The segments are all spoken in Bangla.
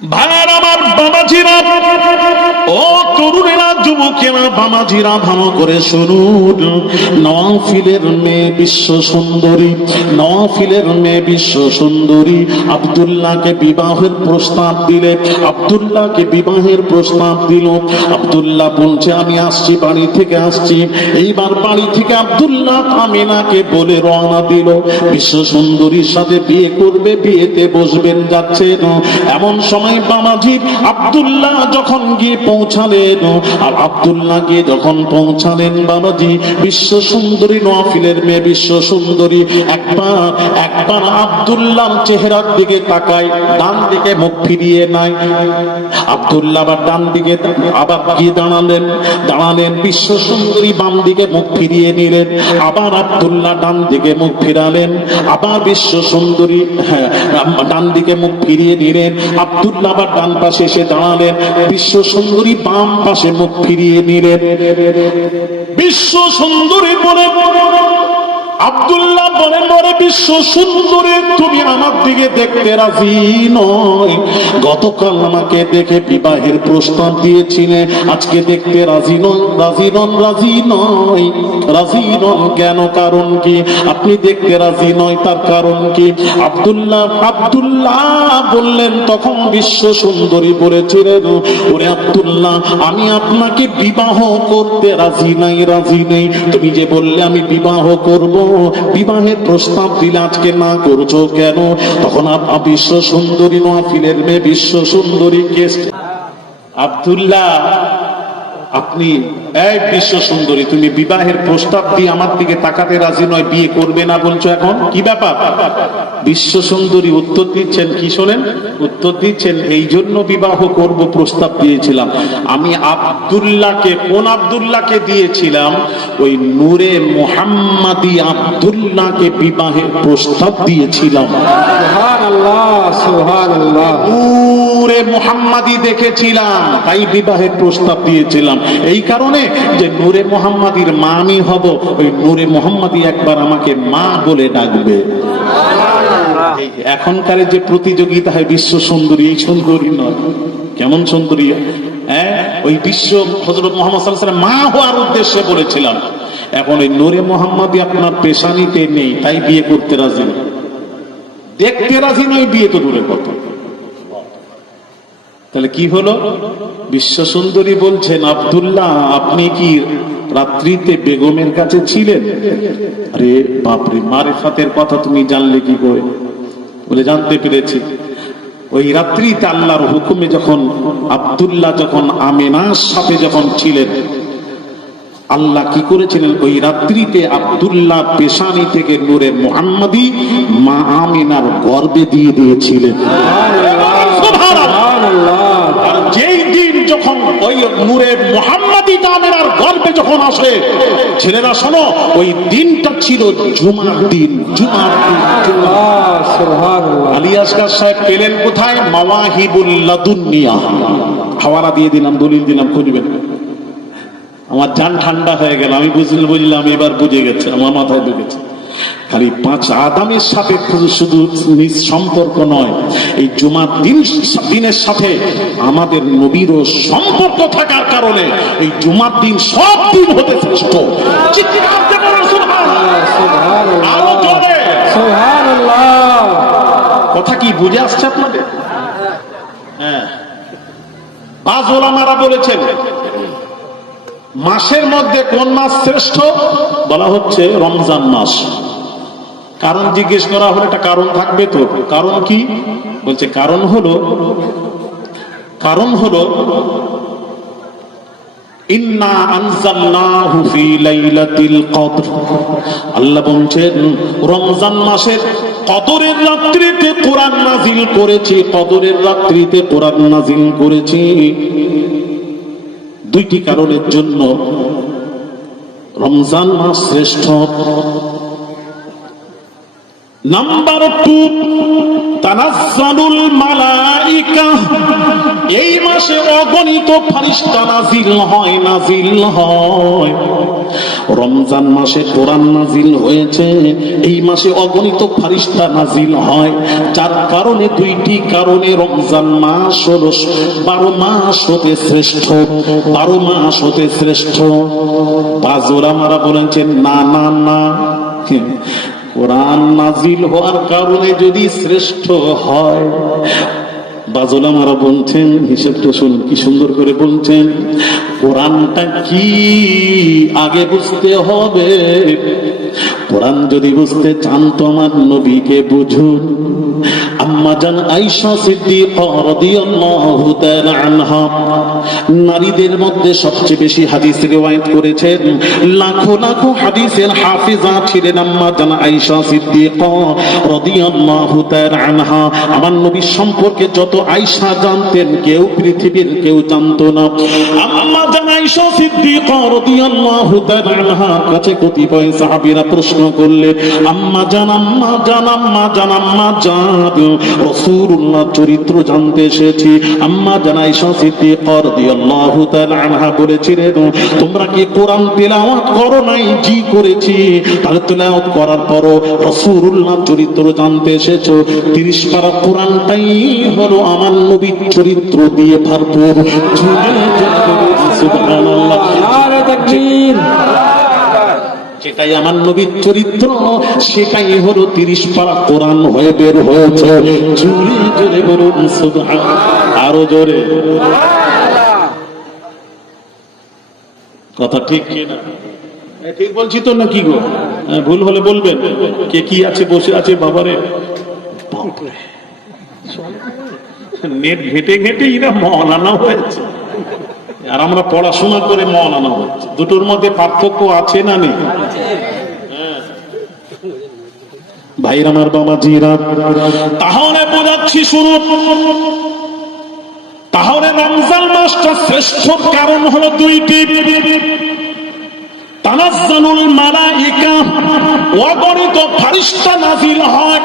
ভাইয়ের আমার, বাবাজিরা, ও তরুণেরা, যুবকেরা, বাবাজিরা, ভালো করে শুনুন। নওয়াফিলের মেয়ে বিশ্ব সুন্দরী, নওয়াফিলের মেয়ে বিশ্ব সুন্দরী আব্দুল্লাহকে বিবাহের প্রস্তাব দিলে, আব্দুল্লাহকে বিবাহের প্রস্তাব দিল। আব্দুল্লাহ বলছে আমি আসছি, বাড়ি থেকে আসছি। এইবার বাড়ি থেকে আব্দুল্লাহ আমিনাকে বলে রওনা দিল, বিশ্ব সুন্দরীর সাথে বিয়ে করবে, বিয়েতে বসবেন, যাচ্ছে। এমন সময় বাবাজি আব্দুল্লাহ যখন গিয়ে পৌঁছালেন, আর আব্দুল্লাহ গিয়ে যখন পৌঁছালেন, বাবাজি বিশ্ব সুন্দরী নওয়াফিলের মেয়ে বিশ্ব সুন্দরী একবার আব্দুল্লাহর চেহারার দিকে তাকায়, ডান দিকে মুখ ফিরিয়ে নাই। আব্দুল্লাহ আবার ডান দিকে আবার গিয়ে দাঁড়ালেন। বিশ্ব সুন্দরী বাম দিকে মুখ ফিরিয়ে নিলেন। আবার আব্দুল্লাহ ডান দিকে মুখ ফিরালেন। আবার বিশ্ব সুন্দরী ডান দিকে মুখ ফিরিয়ে নিলেন। আব্দুল্লাহ আবার ডান পাশে এসে দাঁড়ালেন। বিশ্ব সুন্দরী বাম পাশে মুখ ফিরিয়ে নিলেন। বিশ্ব সুন্দরী বলে, আব্দুল্লাহ বলেন, বলে বিশ্ব সুন্দরী তুমি আমার দিকে দেখতে রাজি নয়? গতকাল আমাকে দেখে বিবাহের প্রস্তাব দিয়েছিলে, আজকে দেখতে রাজি নন, রাজি নন, রাজি নয়, রাজি নন কেন? কারণ কি? আপনি দেখতে রাজি নয়, তার কারণ কি? আব্দুল্লাহ বললেন, তখন বিশ্ব সুন্দরী বলেছিলেন, ওরে আব্দুল্লাহ, আমি আপনাকে বিবাহ করতে রাজি নাই, রাজি নেই। তুমি যে বললে আমি বিবাহ করব, বিবাহের প্রস্তাব দিলে আজকে না করছো কেন? তখন বিশ্ব সুন্দরী নওয়াফিলের মেয়ে বিশ্ব সুন্দরী গেস্ট, আব্দুল্লাহ আপনি, এই বিশ্ব সুন্দরী, তুমি বিবাহের প্রস্তাব দিয়ে আমার দিকে তাকাতে রাজি নয়, বিয়ে করবে না বলছো, এখন কি ব্যাপার? বিশ্ব সুন্দরী উত্তর দিচ্ছেন, কি শোনেন, উত্তর দিচ্ছেন, এই জন্য বিবাহ করব প্রস্তাব দিয়েছিলাম আমি আব্দুল্লাহকে। কোন আব্দুল্লাহকে দিয়েছিলাম? ওই নূরে মুহাম্মাদি আব্দুল্লাহকে বিবাহের প্রস্তাব দিয়েছিলাম। সুবহানাল্লাহ, সুবহানাল্লাহ। নূরে মুহাম্মাদি দেখেছিলাম, তাই বিবাহের প্রস্তাব দিয়েছিলাম। এই কারণে যে নূরে মুহাম্মাদির মা আমি হব, ওই নূরে মুহাম্মাদি একবার আমাকে মা বলে ডাকবে। এখনকার যে প্রতিযোগিতা হয় বিশ্ব সুন্দরী, এই সুন্দরী নয়, কেমন সুন্দরী, ওই বিশ্ব হযরত মুহাম্মদ সাল্লাল্লাহু আলাইহি ওয়াসাল্লাম মা হওয়ার উদ্দেশ্যে বলেছিলাম। এখন ওই নূরে মুহাম্মাদি আপনার পেশানিতে নেই, তাই বিয়ে করতে রাজি নয়, দেখতে রাজি নয়, বিয়ে তো দূরের কথা। তাহলে কি হলো? বিশ্ব সুন্দরী বলছেন, আব্দুল্লাহ আপনি কি রাত্রিতে বেগমের কাছে ছিলেন? আরে বাপরে, মারিফাতের কথা তুমি জানলে কি করে? বলে জানতে পেরেছি, ওই রাত্রিতে আল্লাহর হুকুমে যখন আব্দুল্লাহ যখন আমিনার সাথে যখন ছিলেন, আল্লাহ কি করেছিলেন, ওই রাত্রিতে আব্দুল্লাহ পেশানি থেকে নূরে মুহাম্মাদি মা আমিনার গর্ভে দিয়ে দিয়েছিলেন। যেই দিন যখন ওই নূরে মুহাম্মাদি আমিনার গর্ভে যখন আসে, ছেলেরা শোনো, ওই দিনটা ছিল জুমার দিন। জুমার দিন, সুবহানাল্লাহ। আলী আসগার সাহেব পেলেন কোথায়? মাওয়াহিবুল লাদুনিয়া। হাওয়ালা দিয়ে দিলাম, দলিল দিলাম, খুঁজবেন। আমার জান ঠান্ডা হয়ে গেল, আমি বুঝলাম, এবার বুঝে গেছে, আমার মাথায় ঢুকেছে। খালি 5 আদামের সাথে শুধু নিজ সম্পর্ক নয়, এই জুমার দিনের সাথে আমাদের নবীরও সম্পর্ক থাকার কারণে এই জুমার দিন সব দিন হতে শ্রেষ্ঠ। কথা কি বুঝে আসছে আপনাদের? হ্যাঁ, বাজ ওলামারা বলেছেন মাসের মধ্যে কোন মাস শ্রেষ্ঠ? বলা হচ্ছে রমজান মাস। কারণ জিজ্ঞেস করা হলে একটা কারণ থাকবে তো। কারণ কি? বলছে কারণ হলো ইন্না আনজালনাহু ফি লাইলাতিল কদর। আল্লাহ বলেন রমজান মাসের কদরের রাত্রিতে কোরআন নাযিল করেছি, কদরের রাত্রিতে কোরআন নাযিল করেছি। দুইটি কারণের জন্য রমজান মাস শ্রেষ্ঠ। নাম্বার 2, তানাজ্জালুল মালাইকা, এই মাসে অগণিত ফেরেশতা নাজিল হয়। রমজান মাসে কোরআন নাজিল হয়েছে, এই মাসে অগণিত ফেরেশতা নাজিল হয়, যার কারণে 2টি কারণে রমজান মাস হলো 12 মাস হতে শ্রেষ্ঠ। 12 মাস হতে শ্রেষ্ঠ। বাজুরামারা বলেছেন না না না, কোরআন নাজিল হওয়ার কারণে যদি শ্রেষ্ঠ হয়, বাজুলামারা বলছেন, হিসেবটা শুনুন কি সুন্দর করে বলছেন, কোরআনটা কি আগে বুঝতে হবে। কোরআন যদি বুঝতে চান তো আমার নবীকে বুঝুন। আম্মা জান আয়েশা সিদ্দিকা রাদিয়াল্লাহু তাআলা আনহা নারীদের মধ্যে সবচেয়ে বেশি হাদিস রিওয়ায়াত করেছেন, লাখো লাখো হাদিসের হাফেজা ছিলেন আম্মা জান আয়েশা সিদ্দিকা রাদিয়াল্লাহু তাআলা আনহা। আমার নবীর সম্পর্কে যত আয়েশা জানতেন কেউ পৃথিবীর কেউ জানতো না। আম্মা জান আয়েশা সিদ্দিকা রাদিয়াল্লাহু তাআলা আনহার কাছে কতিপয় সাহাবীরা প্রশ্ন করলে, আম্মা জান আম্মা জান আম্মা জান আম্মা জান, রাসূলুল্লাহ চরিত্র জানতে এসেছি। আম্মা জান আয়েশা সিদ্দিকা রাদিয়াল্লাহু তাআলা আনহা বলেছিলেন, তোমরা কি কোরআন তেলাওয়াত করো নাই? জি করেছি। তাহলে তেলাওয়াত করার পরও রাসূলুল্লাহ চরিত্র জানতে এসেছো। 30 পারা কোরআনটাই হলো আমার নবীর চরিত্র দিয়ে ভরপুর। সুবহানাল্লাহ, নারে তাকবীর। যেটাই আমার নবীর চরিত্র সেটাই হলো 30 পারা কোরআন হয়ে বের হয়েছে। জোরে জোরে বলুন সুবহানাল্লাহ, আরো জোরে। কথা ঠিক কি না? ঠিক বলছি তো নাকি গো? ভুল হলে বলবেন। কে কি আছে বসে আছে বাবারে, নেট ঘেটে ঘেটে এরা মওলানা হয়েছে, আর আমরা পড়াশোনা করে মওলানা হয়েছে। দুটোর মধ্যে পার্থক্য আছে না নেই? ভাইরা আমার বাবাজিরা, তাহলে বোঝাচ্ছি শুরু, তাহলে রমজান মাসটা শ্রেষ্ঠ কারণ হলো 2টি। তানাজ্জালুল মালাইকা, অগণিত ফেরেশতা নাজিল হয়।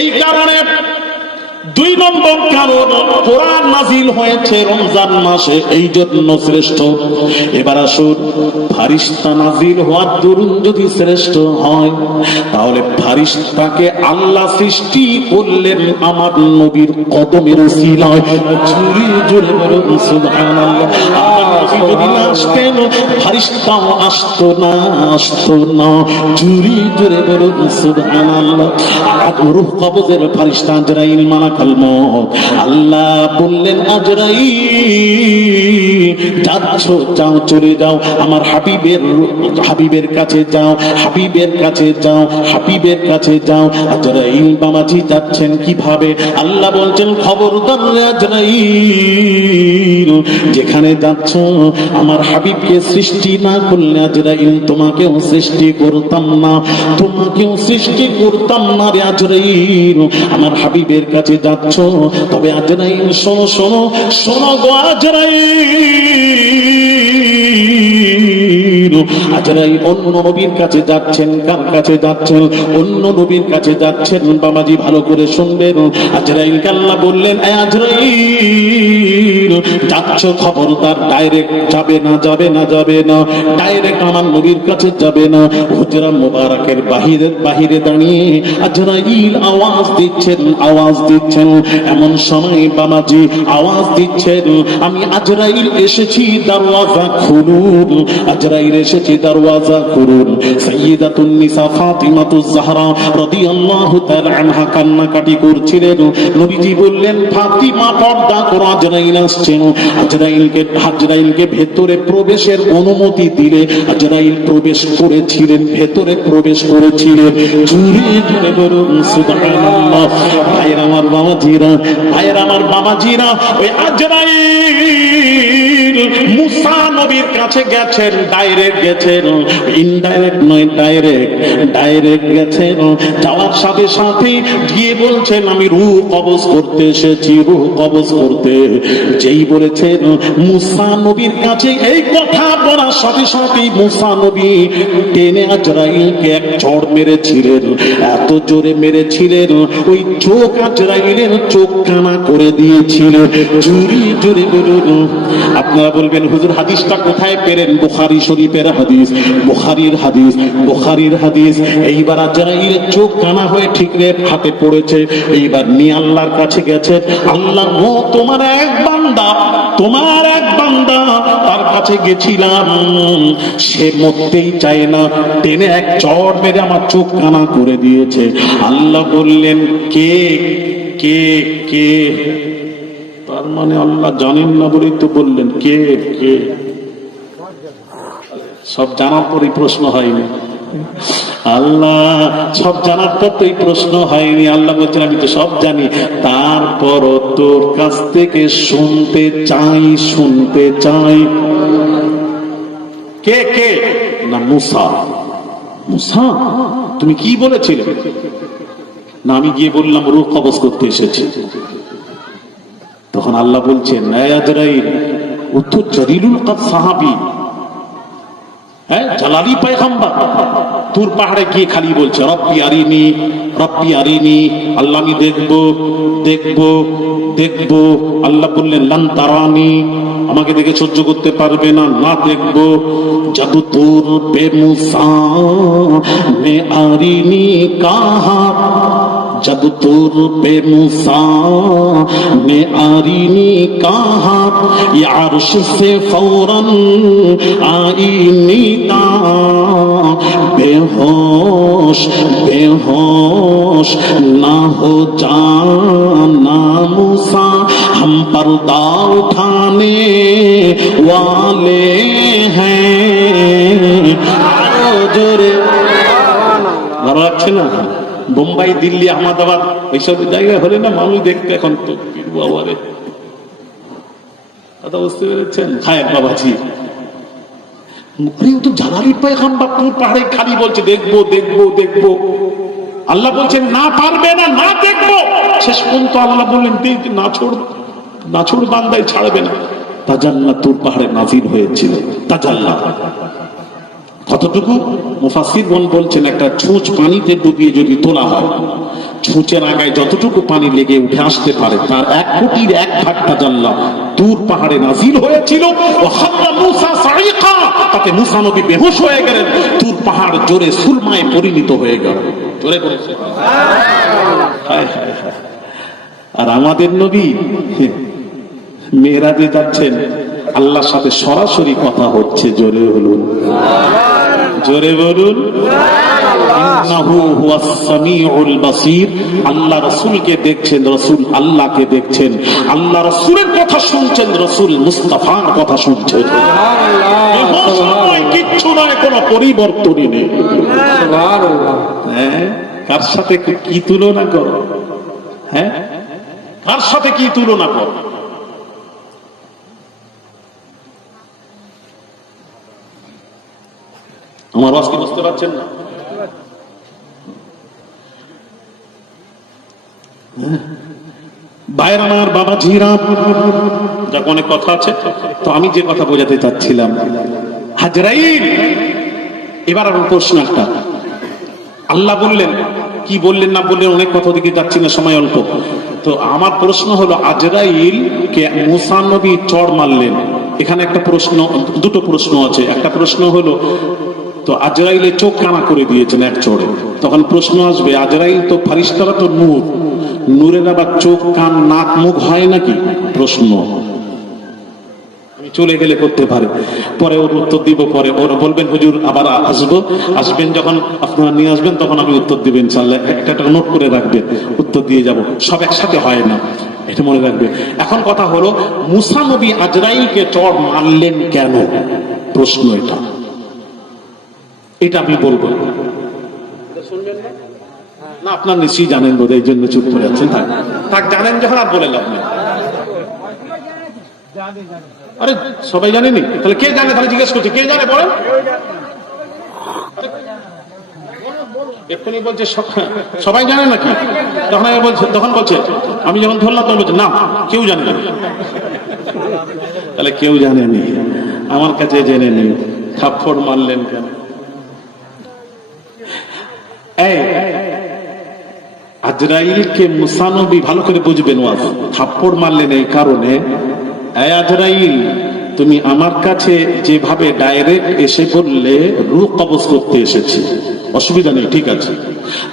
এই কারণে 2 নম্বর কারণ, কোরআন নাজিল হয়েছে রমজান মাসে, এই জন্য শ্রেষ্ঠ। এবার আসুন, ফেরেশতা নাজিল হওয়ার দরুন যদি শ্রেষ্ঠ হয়, তাহলে ফেরেশতাকে আল্লাহ সৃষ্টি করলেন আমার নবীর কদমের উসিলায়। জোরে জোরে বলুন সুবহানাল্লাহ। আমার নবী যদি না আসতেন, ফেরেশতাও আসতো না, আসতো না। জোরে জোরে বলুন সুবহানাল্লাহ। আর রূহ কবজের ফেরেশতা আজরাইল মালাকুল মউত, আল্লাহ বললেন আজরাইল যাচ্ছ, যাও, চলে যাও, আমার হাবিবের কাছে যাও, হাবিবের কাছে যাও, হাবিবের কাছে যাও। আজরাইল বাবাজি যাচ্ছেন কিভাবে? আল্লাহ বলছেন, খবরদার আজরাইল, যেখানে যাচ্ছ আমার হাবিবকে সৃষ্টি না করলে আজরাইল তোমাকেও সৃষ্টি করতাম না, তোমাকেও সৃষ্টি করতাম না রে আজরাইল। আমার হাবিবের কাছে যাচ্ছ, তবে আজরাইল শোনো শোনো শোনো গো আজরাইল। আজরাইল অন্য নবীর কাছে যাচ্ছেন। কার কাছে যাচ্ছেন? অন্য নবীর কাছে যাচ্ছেন। বাবাজি ভালো করে শুনবেন। আজরাইলকে আল্লাহ বললেন, আজরাইল যাচ্ছ, খবরদার ডাইরেক্ট যাবে না, যাবে না, যাবে না, ডাইরেক্ট আমার নবীর কাছে যাবে না। হুজরা মুবারকের বাহিরে দাঁড়িয়ে আজরাইল আওয়াজ দিচ্ছেন, আওয়াজ দিচ্ছেন। এমন সময় বাবাজি আওয়াজ দিচ্ছেন, আমি আজরাইল এসেছি, দরওয়াজা খুলুন। আজরাইল এসেছি, দরওয়াজা খুলুন। সাইয়্যিদাতুন নিসা ফাতিমাতুজ জাহরা রাদিয়াল্লাহু তাআলা আনহা কান্নাকাটি করছিলেন। নবীজি বললেন, ফাতিমা পর্দা করো, আজরাইল আসছেন। আজরাইলকে ভেতরে প্রবেশের অনুমতি দিলে আজরাইল প্রবেশ করেছিলেন, ভেতরে প্রবেশ করেছিলেন। জোরে জোরে বলুন সুবহানাল্লাহ। ভাইরা আমার বাবাজিরা, ভাইরা আমার বাবাজিরা, ওই আজরাইল মুসা নবীর কাছে গেছেন, ডাইরেক্ট ডাইরেক্ট গেছেন, ইনডাইরেক্ট নয়, ডাইরেক্ট গেছেন। যাওয়ার সাথে সাথে গিয়ে বলছেন আমি রূহ কবজ করতে এসেছি, রূহ কবজ করতে। যেই বলেছেন মুসা নবীর কাছে এই কথা বলার সাথে সাথে মুসা নবী টেনে আজরাইলকে এক চড় মেরেছিলেন, এত জোরে মেরেছিলেন ওই চোখ আজরাইলের চোখ কানা করে দিয়েছিলেন। জোরে বলুন। আপনারা বলবেন হুজুর হাদিসটা কোথায় পেলেন? বুখারী শরীফের হাদিস, বুখারীর হাদিস। এইবার আজরাইলের চোখ কানা হয়ে ঠিক রেপ হাতে পড়েছে। এইবার নিয়ে আল্লাহর কাছে গেছে। আল্লাহ ও তোমার এক বান্দা তার কাছে গেছিলাম, সে মরতেই চায় না, টেনে এক চড় মেরে আমার চোখ কানা করে দিয়েছে। আল্লাহ বললেন কে কে কে? তার মানে আল্লাহ জানেন না বলেই তো বললেন কে কে। সব জানার পরই প্রশ্ন হয়নি। আল্লাহ সব জানার পর তো এই প্রশ্ন হয়নি। আল্লাহ বলছেন আমি তো সব জানি, তারপর তোর কাছ থেকে শুনতে চাই। কে কে? না মুসা। মুসা তুমি কি বলেছিলে? না আমি গিয়ে বললাম রূহ কবজ করতে এসেছি। তখন আল্লাহ বলছেন আজরাইল ও তো জলিলুল কদর সাহাবী, হ্যাঁ জালালি পয়গম্বর। তুর পাহাড়ে গিয়ে খালি বলছে রব্বি আরিনি, আল্লাহ আমি দেখবো। আল্লাহ বললেন লান তারানি, আমাকে দেখে সহ্য করতে পারবে না, না দেখবো। জব তুর পে মুসা মে আরিনি কাহা, जब तुर पे मूसा ने आरीनी कहा, ये अर्श से फौरन आई नीता। बेहोश ना हो जाना मूसा, हम पर्दा उठाने वाले हैं। जोरे ভালো লাগছে না? বোম্বাই, দিল্লি, আহমেদাবাদ এইসব জায়গায় হলে না মানুষ দেখতে এখন তো বাবারে, কথা বুঝতে পেরেছেন? খায় বাবাজি তো জালালি পয়গম্বর তুর পাহাড়ে খালি বলছে দেখবো। আল্লাহ বলছেন না পারবে না, না দেখবো। শেষ পর্যন্ত আল্লাহ বললেন না ছোড় বান্দাই ছাড়বে না। তাজাল্লা তুর পাহাড়ে নাজিল হয়েছিল। তাজাল্লা কতটুকু? মুফাসসিরগণ বলছেন একটা ছুঁচ পানিতে ডুবিয়ে যদি তোলা হয়, ছুঁচের আগায় যতটুকু পানি লেগে উঠে আসতে পারে তার 1 কোটির 1 ভাগ তাজাল্লা তুর পাহাড়ে নাজিল হয়েছিল। ওয়াখাল্লা মুসা সাইকা, তাতে মুসা নবী বেহুশ হয়ে গেলেন। তুর পাহাড় জোরে সুরমায় পরিণত হয়ে গেল। জোরে বলেছে হায় হায় হায়। আর আমাদের নবী মেরাজে যাচ্ছেন, আল্লাহর সাথে সরাসরি কথা হচ্ছে। জোরে বলুন ইন্নাহু হুয়াস সামিউল বাসীর। আল্লাহ রাসূলকে দেখছেন, রাসূল আল্লাহকে দেখছেন। আল্লাহ রাসূলের কথা শুনছেন, রাসূল মুস্তাফার কথা শুনছেন। কিচ্ছু নয়, কোনো পরিবর্তনই নেই। হ্যাঁ, কার সাথে কি তুলনা করো? হ্যাঁ, কার সাথে কি তুলনা করো? আমার আজকে বুঝতে পারছেন না? ভাইয়ের আমার, বাবাজিরা, যাক অনেক কথা আছে, তো আমি যে কথা বোঝাতে চাচ্ছিলাম, আজরাইল এবার আমার প্রশ্ন একটা। আল্লাহ বললেন কি বললেন না বললেন অনেক কথা দিকে যাচ্ছি না, সময় অল্প। তো আমার প্রশ্ন হলো আজরাইল কে মুসা নবী চড় মারলেন, এখানে একটা প্রশ্ন, দুটো প্রশ্ন আছে। একটা প্রশ্ন হলো তো আজরাইলের চোখ কানা করে দিয়েছেন এক চড়ে, তখন প্রশ্ন আসবে আজরাইল তো ফারিস্তারা তো নূরের আবার চোখ কান নাক মুখ হয় নাকি? প্রশ্ন আমি চলে গেলে করতে পারে, পরে ওর উত্তর দিব। পরে ওরা বলবেন হুজুর আবার আসবেন, যখন আপনারা নিয়ে আসবেন তখন আমি উত্তর দিব ইনশাআল্লাহ। একটা নোট করে রাখবেন, উত্তর দিয়ে যাব। সব একসাথে হয় না, এটা মনে রাখবে। এখন কথা হলো মুসা নবী আজরাইলকে চড় মারলেন কেন? প্রশ্ন এটা আমি বলবো না, আপনার নিশ্চয়ই জানেন বোধ, এই জন্য চুপ করে যাচ্ছেন। থাক জানেন যখন আর বলে লাভ নেই। আরে সবাই জানেনি, তাহলে কে জানে? তাহলে জিজ্ঞেস করছি কে জানে বলেন। এক্ষুনি বলছে সবাই জানে নাকি? তখন বলছে আমি যখন ধরলাম তখন বলছে না কেউ জানে না। তাহলে কেউ জানেনি, আমার কাছে জেনে নি। থাপ্পড় মারলেন কেন? আজরাইলকে মুসা নবী ভালো করে বুঝবেন, ওয়াজ থাপ্পড় মারলেন এই কারণে, আজরাইল তুমি আমার কাছে যেভাবে ডাইরেক্ট এসে বললে রূহ কবজ করতে এসেছি, অসুবিধা নেই, ঠিক আছে।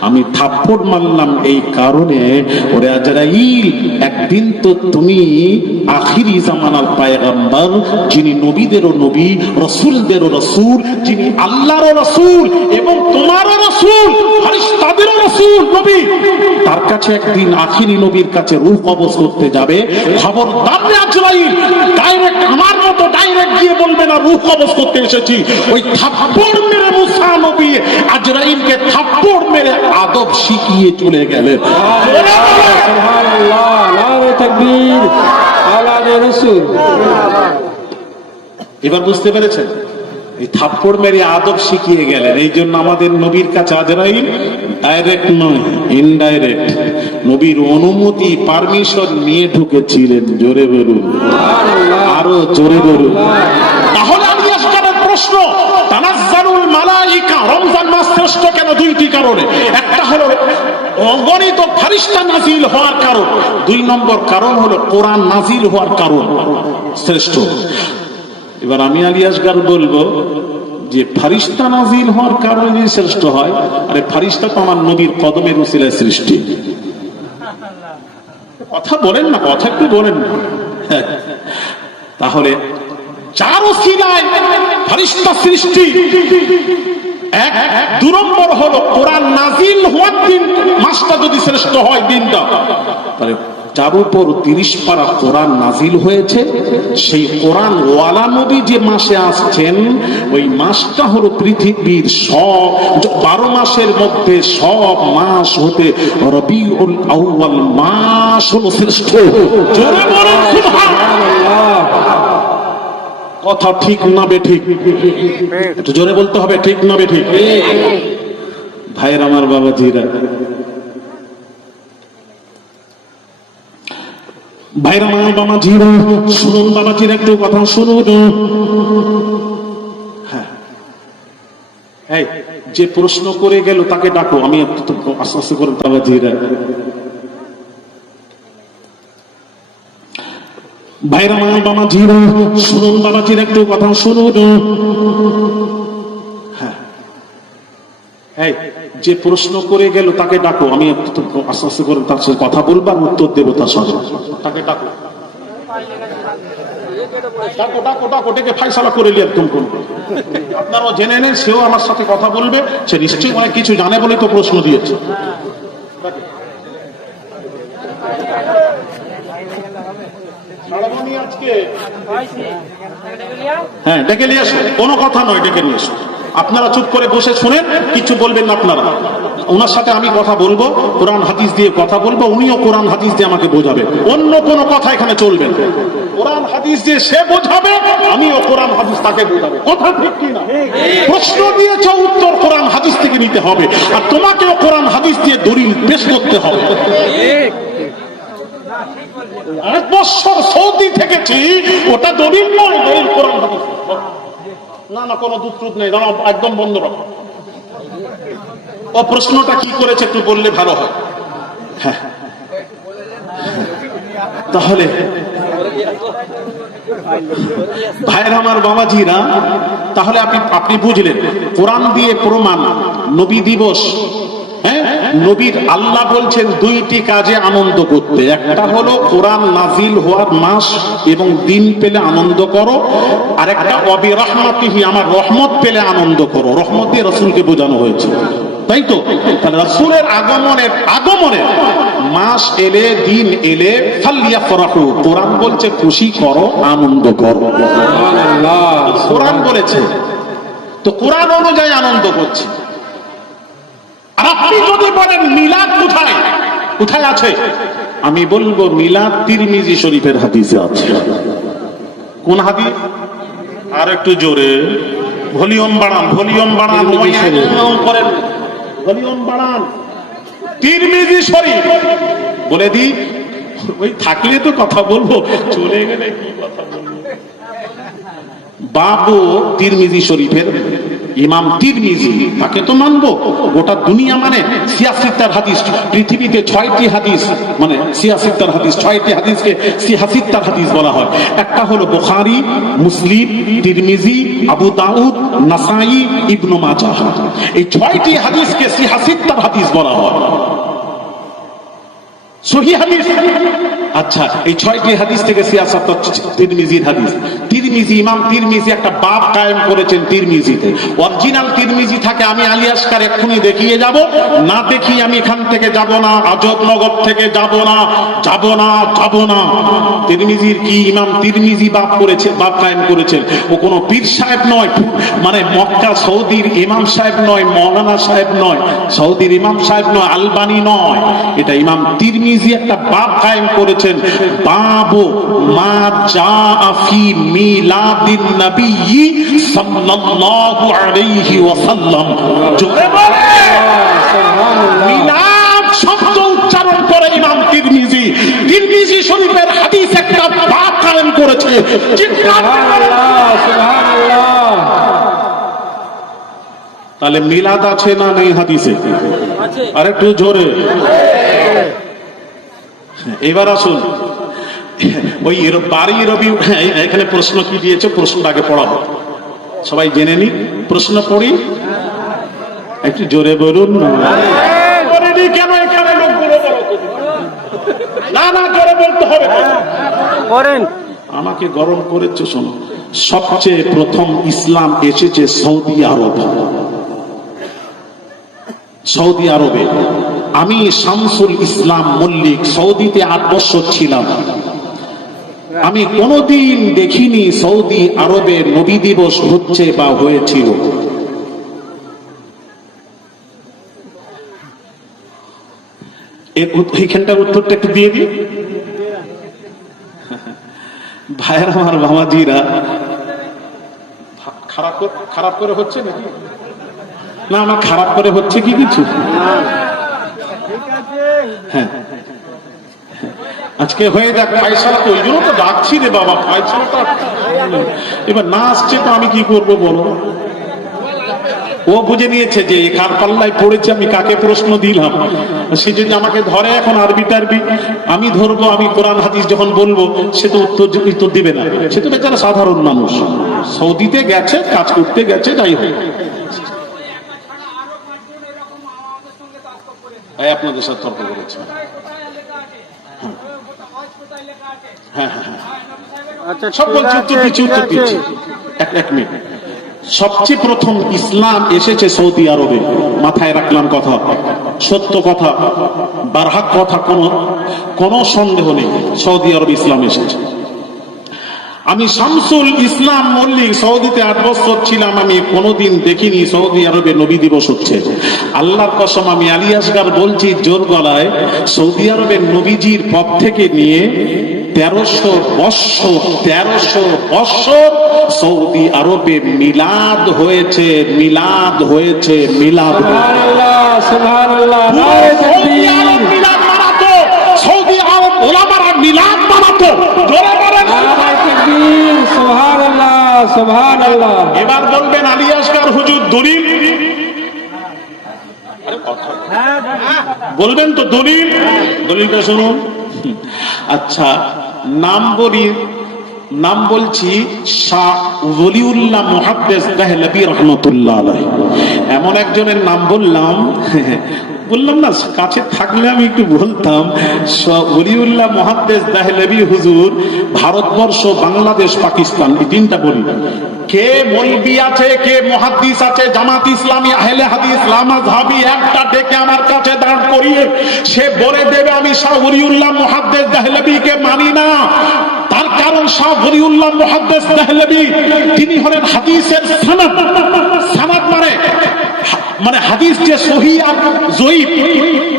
আমি থাপ্পড় মারলাম এই কারণে, ওরে আজরাইল একদিন তো তুমি আখিরি জামানার পয়গম্বর, যিনি নবীদেরও নবী, রাসূলদেরও রাসূল, যিনি আল্লাহরও রাসূল এবং তোমারও রাসূল, ফেরেশতাদেরও রাসূল নবী, তার কাছে একদিন আখিরি নবীর কাছে রূহ কবজ করতে যাবে। খবরদার রে আজরাইল, ডাইরেক্ট আমার মতো ডাইরেক্ট গিয়ে বলবে না রূহ কবজ করতে এসেছি। ওই থাপ্পড় মেরে মুসা নবী আজরাইলকে থাপ্পড় মেরে আদব শিখিয়ে চলে গেলেন। সুবহানাল্লাহ, নারে তাকবীর, আওলাদে রাসূল। এবার বুঝতে পেরেছেন? এই থাপ্পড় মেরে আদব শিখিয়ে গেলেন। এই জন্য আমাদের নবীর কাছে আজরাইল ডাইরেক্ট নয়, ইনডাইরেক্ট, নবীর অনুমতি পারমিশন নিয়ে ঢুকেছিলেন। জোরে বলুন, আরো জোরে বলুন। তাহলে আমি আজকের প্রশ্ন, তানাজ্জালুল মালাইকা রমজান মাস শ্রেষ্ঠ কেন? দুইটি কারণে। একটা হলো অগণিত ফেরেশতা নাজিল হওয়ার কারণ, দুই নম্বর কারণ হলো কোরআন নাজিল হওয়ার কারণ শ্রেষ্ঠ। এবার আমি আলী আসগার বলবো যে ফেরেশতা নাজিল হওয়ার কারণে যদি শ্রেষ্ঠ হয়, আরে ফেরেশতা তো আমার নবীর কদমের উসিলায় সৃষ্টি। কথা বলেন না, কথা একটু বলেন না। তাহলে যার উসিলায় ফেরেশতা সৃষ্টি এক, দুই নম্বর হলো কোরআন নাজিল হওয়ার দিন, মাসটা যদি শ্রেষ্ঠ হয় দিনটা, তাহলে যার উপর 30 পারা কোরআন নাজিল হয়েছে, সেই কোরআন ওয়ালা নবী যে মাসে আসছেন, ওই মাসটা হলো পৃথিবীর সব 12 মাসের মধ্যে সব মাস হতে রবিউল আউয়াল মাস হলো শ্রেষ্ঠ। জোরে বলুন সুবহানাল্লাহ। কথা ঠিক না বেঠিক? একটু জোরে বলতে হবে, ঠিক না বেঠিক? ভাইয়ের আমার, বাবাজিরা, ভাইরা আমার, বাবাজিরা শুনুন, বাবাজিরা একটু কথা শুনুন। হ্যাঁ, এই যে প্রশ্ন করে গেল তাকে ডাকো, আমি একটু আস্তে আস্তে করে। বাবাজিরা, ভাইরা আমার, বাবাজিরা শুনুন, বাবাজিরা একটু কথা শুনুন। হ্যাঁ, এই যে প্রশ্ন করে গেল তাকে ডাকো, আমি একটু আস্তে আস্তে করে তার সাথে কথা বলবো আর উত্তর দেবো তার সঙ্গে। তাকে ডাকো, ডাকো ডাকো ডাকো, ডেকে ফাইসালা করে নিয়ে একদম করবো। আপনারাও জেনে নেন, সেও আমার সাথে কথা বলবে, সে নিশ্চয়ই অনেক কিছু জানে বলে তো প্রশ্ন দিয়েছে। হ্যাঁ, ডেকে নিয়ে আসো, কোনো কথা নয়, ডেকে নিয়ে আসো। আপনারা চুপ করে বসে শুনেন, কিছু বলবেন না আপনারা। ওনার সাথে আমি কথা বলবো, কোরআন হাদিস দিয়ে কথা বলবো, উনিও কোরআন হাদিস দিয়ে আমাকে বোঝাবে। অন্য কোনো কথা এখানে চলবে না। কোরআন হাদিস দিয়ে সে বোঝাবে, আমিও কোরআন হাদিস তাকে বোঝাবো। কথা ঠিক কি না? প্রশ্ন দিয়েছ, উত্তর কোরআন হাদিস থেকে নিতে হবে, আর তোমাকেও কোরআন হাদিস দিয়ে দলিল পেশ করতে হবে। 8 বছর সৌদি থেকেছি, ওটা দলিল নয়, দলিল কোরআন হাদিস। না না, কোনো দুধ টুধ নেই, দাঁড়াও, একদম বন্ধ রাখো। ও প্রশ্নটা কি করেছে একটু বললে ভালো হয়। হ্যাঁ, তাহলে ভাইয়ের আমার, বাবাজিরা, তাহলে আপনি বুঝলেন কোরআন দিয়ে প্রমাণ। নবী দিবস, হ্যাঁ, নবীর আল্লাহ বলছেন দুইটি কাজে আনন্দ করতে। একটা হলো কোরআন নাজিল হওয়ার মাস এবং দিন পেলে আনন্দ করো, আর একটা অবি রহমতিহি, আমার রহমত পেলে আনন্দ করো। রহমত দিয়ে রাসূলকে বোঝানো হয়েছে, তাই তো? তাহলে রাসূলের আগমনের মাস এলে, দিন এলে, ফালিয়াফরাহু, কোরআন বলছে খুশি করো, আনন্দ করো। সুবহানাল্লাহ, কোরআন বলেছে, তো কোরআন অনুযায়ী আনন্দ করছে। আর আপনি যদি বলেন মিলাদ কোথায় কোথায় আছে, আমি বলবো মিলাদ তিরমিজি শরীফের হাদিসে আছে। কোন হাদিস? আর একটু জোরে, ভলিউম বাড়ান, ভলিউম বাড়ান, করেন, ভলিউম বাড়ান। তিরমিজি শরীফ বলে দি, ওই থাকলে তো কথা বলবো, চলে গেলে কি কথা বলবো। বাবু তিরমিজি শরীফের ইমাম তিরমিজি, তাকে তো মানবো, গোটা দুনিয়া মানে সিয়াসিত্তার হাদিস, পৃথিবীতে 6টি হাদিস, মানে সিয়াসিত্তার হাদিস, 6টি হাদিসকে সিয়াসিত্তার হাদিস বলা হয়। একটা হলো বুখারী, মুসলিম, তিরমিজি, আবু দাউদ, নাসাই, ইবনে মাজাহ। এই 6টি হাদিসকে সিয়াসিত্তার হাদিস বলা হয়, সহিহ হাদিস। আচ্ছা, এই 6টি হাদিস থেকে সিয়াসত তিরমিজির হাদিস। তিরমিজি, ইমাম তিরমিজি একটা বাব কায়েম করেছেন তিরমিজিতে। অরিজিনাল তিরমিজি থাকে, আমি আলী আসকার এক্ষুনি দেখিয়ে যাব, না দেখিয়ে আমি এখান থেকে যাব না, আজবনগর থেকে যাব না, যাব না, যাব না। তিরমিজির কি ইমাম তিরমিজি বাব করেছে, বাব কায়েম করেছেন। ও কোনো পীর সাহেব নয়, মানে মক্কা সৌদির ইমাম সাহেব নয়, মৌলানা সাহেব নয়, সৌদির ইমাম সাহেব নয়, আলবানি নয়, এটা ইমাম তিরমিজি একটা বাব কায়েম করেছেন, বাবু মা জাআ ফি মিলাদিন নবী সাল্লাল্লাহু আলাইহি ওয়াসাল্লাম। জোরে বলে মিলাদ শব্দ উচ্চারণ করে ইমাম তিরমিজি, তিরমিজি শরীফের হাদিস একটা বাব কায়েম করেছে। সুবহানাল্লাহ, সুবহানাল্লাহ। তাহলে মিলাদ আছে না নেই হাদিসে? আরেকটু জোরে। এবার আসুন, ওই বাড়ি রবি, এখানে প্রশ্ন কি দিয়েছে, প্রশ্নটা আগে পড়াবো, সবাই জেনে নি। প্রশ্ন পড়ি, একটু জোরে বলুন। কেন এখানে লোকগুলো না না জোরে বলতে হবে, আমাকে গরম করেছে। শোনো, সবচেয়ে প্রথম ইসলাম এসেছে সৌদি আরব। সৌদি আরবে আমি শামসুল ইসলাম মল্লিক সৌদিতে 8 বছর ছিলাম। আমি কোনোদিন দেখিনি সৌদি আরবে নবী দিবস হচ্ছে বা হয়েছিল। এইখানটার উত্তরটা একটু দিয়ে দিই ভাইয়ের আমার, বাবাজিরা। খারাপ করে হচ্ছে নাকি? না, আমার খারাপ করে হচ্ছে কি কিছু? হ্যাঁ, আজকে হয়ে যাক ফাইসালা, তো ওই জন্য তো ডাকছি রে বাবা, ফাইসালাটা এবার না আসছে তো আমি কি করবো বলো। ও বুঝে নিয়েছে যে কার পাল্লায় পড়েছে, আমি কাকে প্রশ্ন দিলাম। সে যদি আমাকে ধরে এখন আরবি টারবি, আমি ধরবো, আমি কোরআন হাদিস যখন বলবো, সে তো উত্তর দিবে না। সে তো বেচারা সাধারণ মানুষ, সৌদিতে গেছে, কাজ করতে গেছে, যাই হোক। আপনাদের সাথে তর্ক করেছে। হ্যাঁ হ্যাঁ হ্যাঁ, সব বলছি, উত্তর দিচ্ছি। এক মিনিট। সবচেয়ে প্রথম ইসলাম এসেছে সৌদি আরবে, মাথায় রাখলাম কথা, সত্য কথা, বারহাক কথা, কোনো সন্দেহ নেই। সৌদি আরবে ইসলাম এসেছে। আমি শামসুল ইসলাম মল্লিক সৌদিতে 8 বছর ছিলাম। আমি কোনোদিন দেখিনি সৌদি আরবে নবী দিবস হচ্ছে। আল্লাহর কসম, আমি আলী আসগার বলছি জোর গলায়, সৌদি আরবের নবীজির পথ থেকে নিয়ে 1300 বৎসর সৌদি আরবে মিলাদ হয়েছে, মিলাদ হয়েছে, মিলাদ। মিলাদ মানাতো সৌদি আরব, ওলামারা মিলাদ মানাতো। এবার বলবেন আলী আসগার হুজুর দলিল বলবেন তো, দলিলটা শুনুন। আচ্ছা, নাম বলছি শাহ ওলিউল্লাহ মুহাদ্দিস দেহলভী রাহমাতুল্লাহ আলাইহি। এমন একজনের নাম বললাম না, কাছে থাকলে আমি একটু বলতাম। ওলিউল্লাহ মুহাদ্দিস দেহলভী হুজুর ভারতবর্ষ, বাংলাদেশ, পাকিস্তান, এই 3টা বলি। কে মৌলবি আছে, কে মুহাদ্দিস আছে, জামাত ইসলামী, আহলে হাদিস, লামাযহাবী, একটা ডেকে আমার কাছে দাঁড় করিয়ে সে বলে দেবে আমি শাহ ওলিউল্লাহ মুহাদ্দিস দেহলভীকে মানি না। তার কারণ শাহ ওলিউল্লাহ মুহাদ্দিস দেহলভী তিনি হলেন হাদিসের সনদ। সনদ মানে হাদিস যে সহিহ আর জয়ীফ,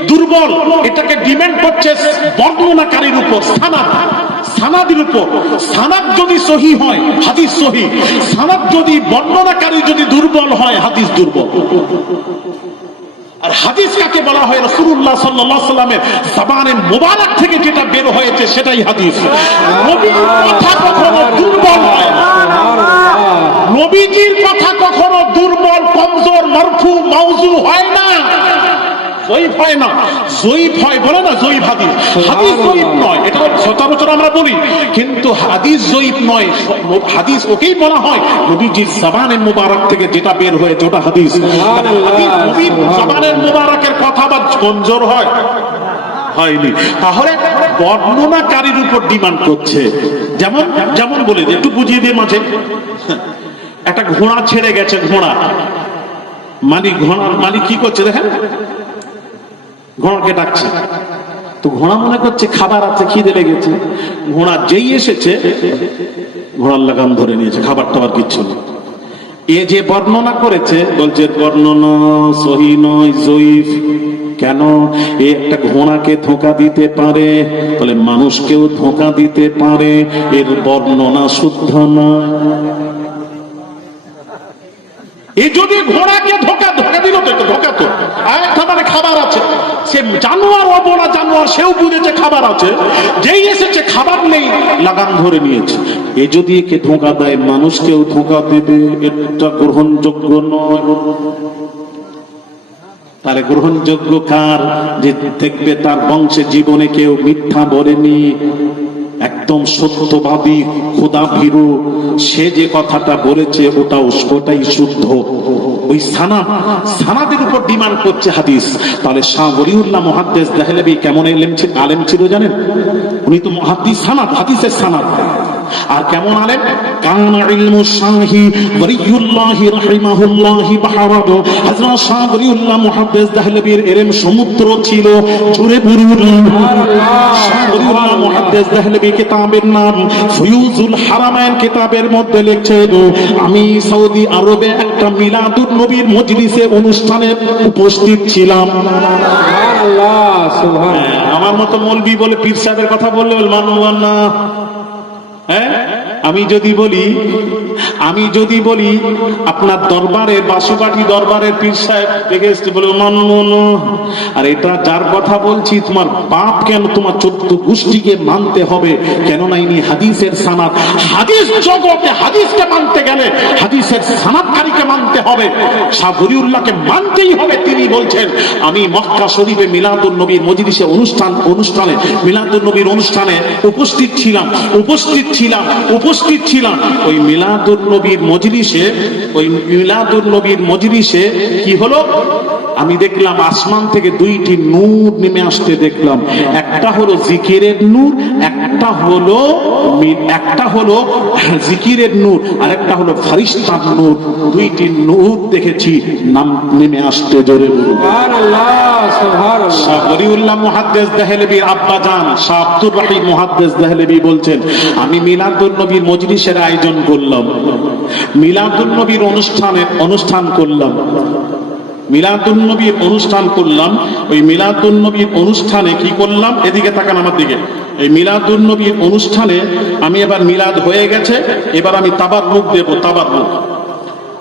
দুর্বল, এটাকে ডিপেন্ড করছে বর্ণনাকারীর উপর। সনদ সানাদের উপর। সানাদ যদি সহি হয় হাদিস সহি, সানাদ যদি বর্ণনাকারী যদি দুর্বল হয় হাদিস দুর্বল। আর হাদিস কাকে বলা হয়? রাসূলুল্লাহ সাল্লাল্লাহু আলাইহি ওয়াসাল্লামের জবানে মুবারক থেকে যেটা বের হয়েছে সেটাই হাদিস। নবীর কথা কখনো দুর্বল হয় না, নবীজির কথা কখনো দুর্বল, কমজোর, মারফু, মাউযু হয় না, জয়ীফ হয় না। জয়ীফ হয় বলে না জয়ীফ হাদিস, হাদিস জয়ীফ নয়, এটা সচরাচর আমরা বলি, কিন্তু হাদিস জয়ীফ নয়। হাদিস ওকেই বলা হয় নবীজির জবানে মুবারক থেকে যেটা বের হয়েছে ওটা হাদিস। হাদিস নবীর জবানের মুবারকের কথা বা কমজোর হয় হয়নি, তাহলে বর্ণনাকারীর উপর ডিমান্ড করছে। যেমন যেমন বলে একটু বুঝিয়ে দিয়ে মাঝে, একটা ঘোড়া ছেড়ে গেছে, ঘোড়া মালিক, ঘোড়ার মালিক কি করছে দেখেন, ঘোড়াকে ডাকছে, তো ঘোড়া মনে করছে খাবার আছে, খিদে লেগেছে। ঘোড়া যেই এসেছে ঘোড়ার লাগাম ধরে নিয়েছে, খাবার টাবার কিচ্ছু নেই। এ যে বর্ণনা করেছে বলছে বর্ণনা সহি নয়, জয়ীফ। কেন? এ একটা ঘোড়াকে ধোঁকা দিতে পারে, বলে মানুষকেও ধোঁকা দিতে পারে, এর বর্ণনা শুদ্ধ নয়। এই যদি ঘোড়াকে ধোঁকা দিল তো ধোঁকা, তো মানে খাবার আছে, সে জানোয়ার, অবলা জানোয়ার, সেও বুঝেছে খাবার আছে, যেই এসেছে খাবার নেই লাগাম ধরে নিয়েছে। এ যদি একে ধোঁকা দেয় মানুষকেও ধোঁকা দেবে, এটা গ্রহণযোগ্য নয়। তার গ্রহণযোগ্য কার? যে দেখবে তার বংশে জীবনে কেউ মিথ্যা বলেনি, একদম সত্যবাদী, খোদা ভীরু, সে যে কথাটা বলেছে ওটাই শুদ্ধ। ওই সানাদের উপর ডিমান্ড করছে হাদিস। তাহলে শাহ ওলিউল্লাহ মুহাদ্দিস দেহলভী কেমন আলেম ছিল জানেন? উনি তো মুহাদ্দিস, সানাদ, হাদিসের সানাদ। আর কেমন আলেম? কানা ইলমু শাহি ওলিউল্লাহি রাহিমাহুল্লাহি বাহরাদু। হযরত শাহ ওলিউল্লাহ মুহাদ্দিস দেহলভীর ইলম সমুদ্র ছিল। জোরে বলুন শাহ ওলিউল্লাহ মুহাদ্দিস দেহলভী কিতাবের নাম ফুয়ুজুল হারামাইন, কিতাবের মধ্যে লিখছেন, আমি সৌদি আরবে একটা মিলাদুন নবীর মজলিসে অনুষ্ঠানে উপস্থিত ছিলাম। সুবহানাল্লাহ, সুবহানাল্লাহ। আমার মতো মৌলবি বলে পীর সাহেবের কথা বললে মানবেন না। হ্যাঁ, আমি যদি বলি আপনার দরবারের বাসুকাঠি দরবারের পীর সাহেব দেখে এসছে, বলে মানব না। আর এটা যার কথা বলছি তোমার বাপ কেন, তোমার 14 গোষ্ঠীকে মানতে হবে, কেননা ইনি হাদিসের সানাদ। হাদিস জগতে হাদিসকে মানতে গেলে হাদিসের সানাদকারীকে মানতে হবে, শাহ ওলিউল্লাহকে মানতেই হবে। তিনি বলছেন, আমি মক্কা শরীফে মিলাদুন নবীর মজলিসে অনুষ্ঠানে মিলাদুন নবীর অনুষ্ঠানে উপস্থিত ছিলাম। ওই মিলাদুন নবীর মজলিসে কি হলো? আমি দেখলাম আসমান থেকে 2টি নূর নেমে আসতে দেখলাম। একটা হলো জিকিরের নূর, একটা হলো জিকিরের নূর, আর একটা হলো ফারিস্তার নূর। 2টি নূর দেখেছি নাম নেমে আসতে। জোরে সুবহানাল্লাহ, সুবহানাল্লাহ। শাহ ওলিউল্লাহ মুহাদ্দিস দেহলভীর আব্বা জান শাহ আব্দুর রহিম মুহাদ্দিস দেহলভী বলছেন, আমি মিলাদুন নবীর মজলিসের আয়োজন করলাম, মিলাদুন নবীর অনুষ্ঠান করলাম। ওই মিলাদুন নবীর অনুষ্ঠানে কি করলাম? এদিকে তাকান আমার দিকে। এই মিলাদুন নবীর অনুষ্ঠানে আমি এবার মিলাদ হয়ে গেছে, এবার আমি তাবাররুক দেব।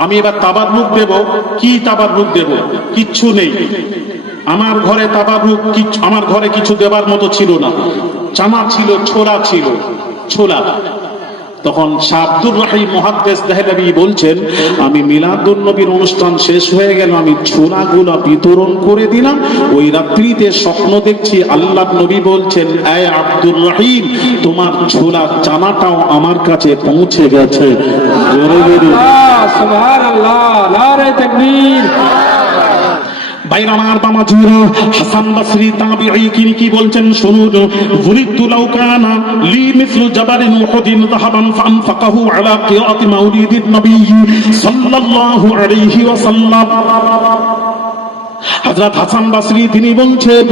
আমি এবার তাবাররুক দেব। কি তাবাররুক দেব? কিচ্ছু নেই আমার ঘরে। তাবাররুক আমার ঘরে কিছু দেবার মতো ছিল না। চানা ছিল, ছোলা। তখন শাহ আব্দুর রহিম মুহাদ্দিস দেহলভী বলছেন, আমি মিলাদুন নবীর অনুষ্ঠান শেষ হয়ে গেল, আমি ছোলাগুলা বিতরণ করে দিলাম। ওই রাত্রিতে স্বপ্ন দেখছি আল্লাহর নবী বলছেন, এ আব্দুর রহিম, তোমার ছোলা চানাটাও আমার কাছে পৌঁছে গেছে। সুবহানাল্লাহ, নারে তাকবীর। বাইরামার বামাজুরা হাসান বসরি তাবিঈ কি বলছেন শুনুন, বুরিতু লাউ কানা লি মিসলু জাবালিন উহুদিন যাহাবান ফানফাকাহু আলা কিরাতি মাউলিদিন নবী সাল্লাল্লাহু আলাইহি ওয়াসাল্লাম। হযরত হাসান বসরি তিনি বলছেন,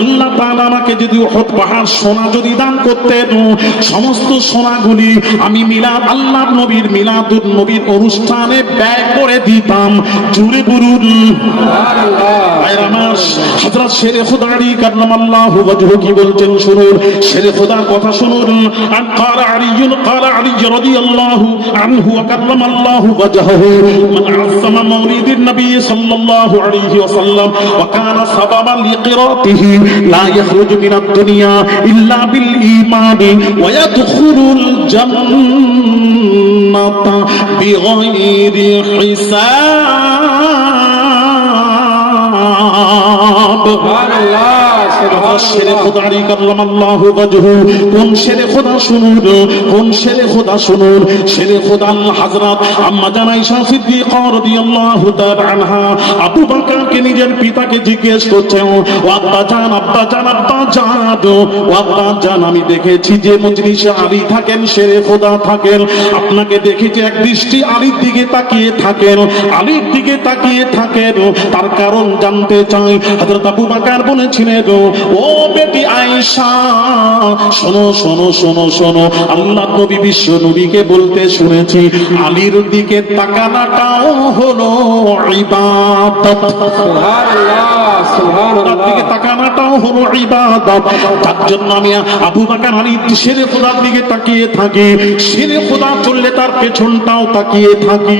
আল্লাহ তাআলা আমাকে যদি উহুদ পাহাড় সোনা যদি দান করতেন, সমস্ত সোনাগুলি আমি মিলাদ আল্লাহর নবীর মিলাদুন নবীর অনুষ্ঠানে ব্যয় করে দিতাম। জুড়ে বলুন সুবহানাল্লাহ। হযরত শেরে খুদা আলী কাররামাল্লাহু ওয়াজহু কি বলছেন শুনুন, শেরে খুদার কথা শুনুন। আন ক্বালা আলী রাদিয়াল্লাহু আনহু ওয়া কাররামাল্লাহু ওয়াজহু মান আযযামা মাউলিদিন নবী সাল্লাল্লাহু আলাইহি ওয়াসাল্লাম ওয়া কানা সাবাবান লিকিরাতিহি লা ইয়াখরুজু মিনাদ দুনিয়া ইল্লা বিল ঈমানি ওয়া ইয়াদখুলুল জান্নাতা বিগাইরি হিসাব। শেরে খুদা আলী কাররামাল্লাহু ওয়াজহু কোন শেরে খুদা শুনুন, কোন শেরে খুদা শুনুন, শেরে খুদা হযরত আম্মা জান আয়েশা সিদ্দিকা রাদিয়াল্লাহু তাআলা আনহা আবু বকরকে নিজের পিতাকে জিজ্ঞেস করছেন, ও আব্বা জান, আব্বা জান, আব্বা জান, ও আব্বা জান, আমি দেখেছি যে মজলিসে আলী থাকেন, শেরে খুদা থাকেন, আপনাকে দেখেছি এক দৃষ্টি আলীর দিকে তাকিয়ে থাকেন, আলীর দিকে তাকিয়ে থাকেন, তার কারণ জানতে চাই। হযরত আবু বকর বলেছিলেন, ও বেটি আয়েশা, শোনো শোনো শোনো শোনো, আল্লাহ নবী বিশ্ব নবীকে বলতে শুনেছি আলীর দিকে তাকানোটাও হলো ইবাদত। সুবহানাল্লাহ সুবহানাল্লাহ। দিকে তাকানোটাও হলো ইবাদত। তার জন্য আমি আবু বকর আলী শেরে খোদার দিকে তাকিয়ে থাকি, শেরে খোদা চললে তার পেছনটাও তাকিয়ে থাকি।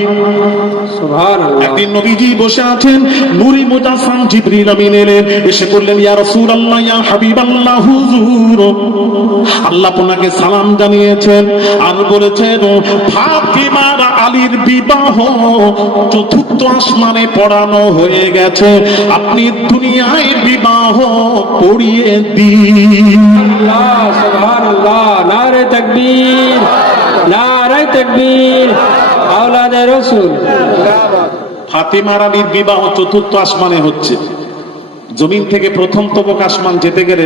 সুবহানাল্লাহ। একদিন নবীজি বসে আছেন, নূরি মুজাসসাম জিবরিল আমিন এলেন, এসে বললেন, ইয়া রাসূলুল্লাহ, ইয়া হাবিবাল্লাহ, হুজুর আল্লাহ আপনাকে সালাম জানিয়েছেন আর বলেছেন ফাতিমার আলীর বিবাহ চতুর্থ আসমানে পড়ানো হয়ে গেছে, আপনি দুনিয়ায় বিবাহ পড়িয়ে দিন। আল্লাহ সুবহানাল্লাহ। নারে তাকবীর, নারে তাকবীর, আওলাদে রাসূল। ফাতিমার আলীর বিবাহ চতুর্থ আসমানে হচ্ছে। জমিন থেকে প্রথম তবক আসমান যেতে গেলে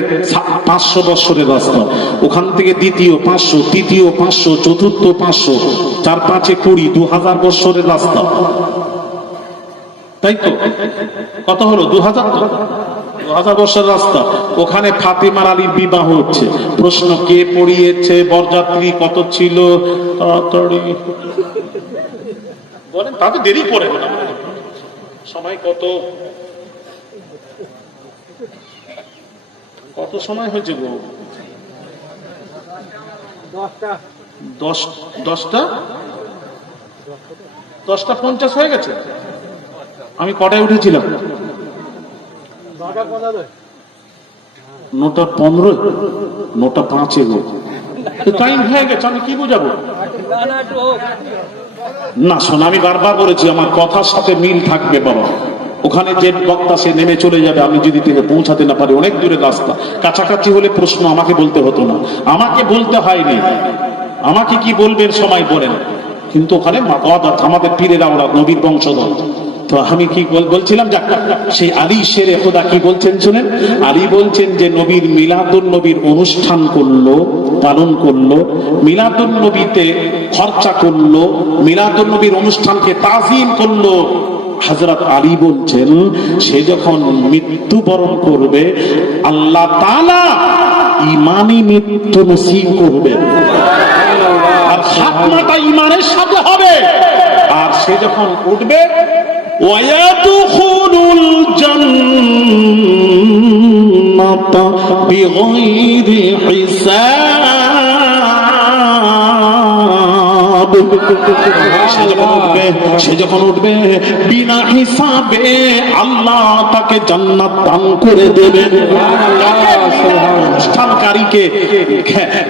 500 বছরের রাস্তা, ওখান থেকে দ্বিতীয় 500, তৃতীয় 500, চতুর্থ 500, 4 5 20, 2000 বছরের রাস্তা, তাই তো? কত হলো? 2000 বছরের রাস্তা। ওখানে ফাতিমার আলীর বিবাহ হচ্ছে। প্রশ্ন, কে পড়িয়েছে? বরযাত্রী কত ছিল? তাড়াতাড়ি বলেন, তাতে দেরি করে না, সময় কত কত সময় হয়েছে গো? 10টা 50 হয়ে গেছে। আমি কটায় উঠেছিলাম? 9টা 15, 9টা 5 গো। টাইম হয়ে গেছে, আমি কি বুঝাবো? না শোন, আমি বারবার বলেছি আমার কথার সাথে মিল থাকবে বাবা। ওখানে যে বক্তা সে নেমে চলে যাবে, আমি যদি থেকে পৌঁছাতে না পারি, অনেক দূরের রাস্তা। কাছাকাছি হলে প্রশ্ন আমাকে বলতে হতো না, আমাকে বলতে হয়নি, আমাকে কি বলবেন সময় বলেন, কিন্তু ওখানে আমাদের পীরেরা ওরা নবীর বংশধর। তো আমি কি বলছিলাম, সেই আলী শেরে খোদা কি বলছেন শুনেন। আলী বলছেন যে নবীর মিলাদুন নবীর অনুষ্ঠান করলো, পালন করলো, মিলাদুন নবীতে খরচা করলো, মিলাদুন নবীর অনুষ্ঠানকে তাজিম করলো। হযরত আলী বলছেন সে যখন মৃত্যুবরণ করবে আল্লাহ তাআলা ঈমানি মৃত্যু নসিব করবে, আর খাতনাটা ঈমানের সাথে হবে। আর সে যখন উঠবে ওয়ায়াদখুলুল জান্নাতা বিগাইরি হিসাব। সে যখন উঠবে বিনা হিসাবে আল্লাহ তাকে জান্নাত দান করে দেবে। অনুষ্ঠানকারীকে,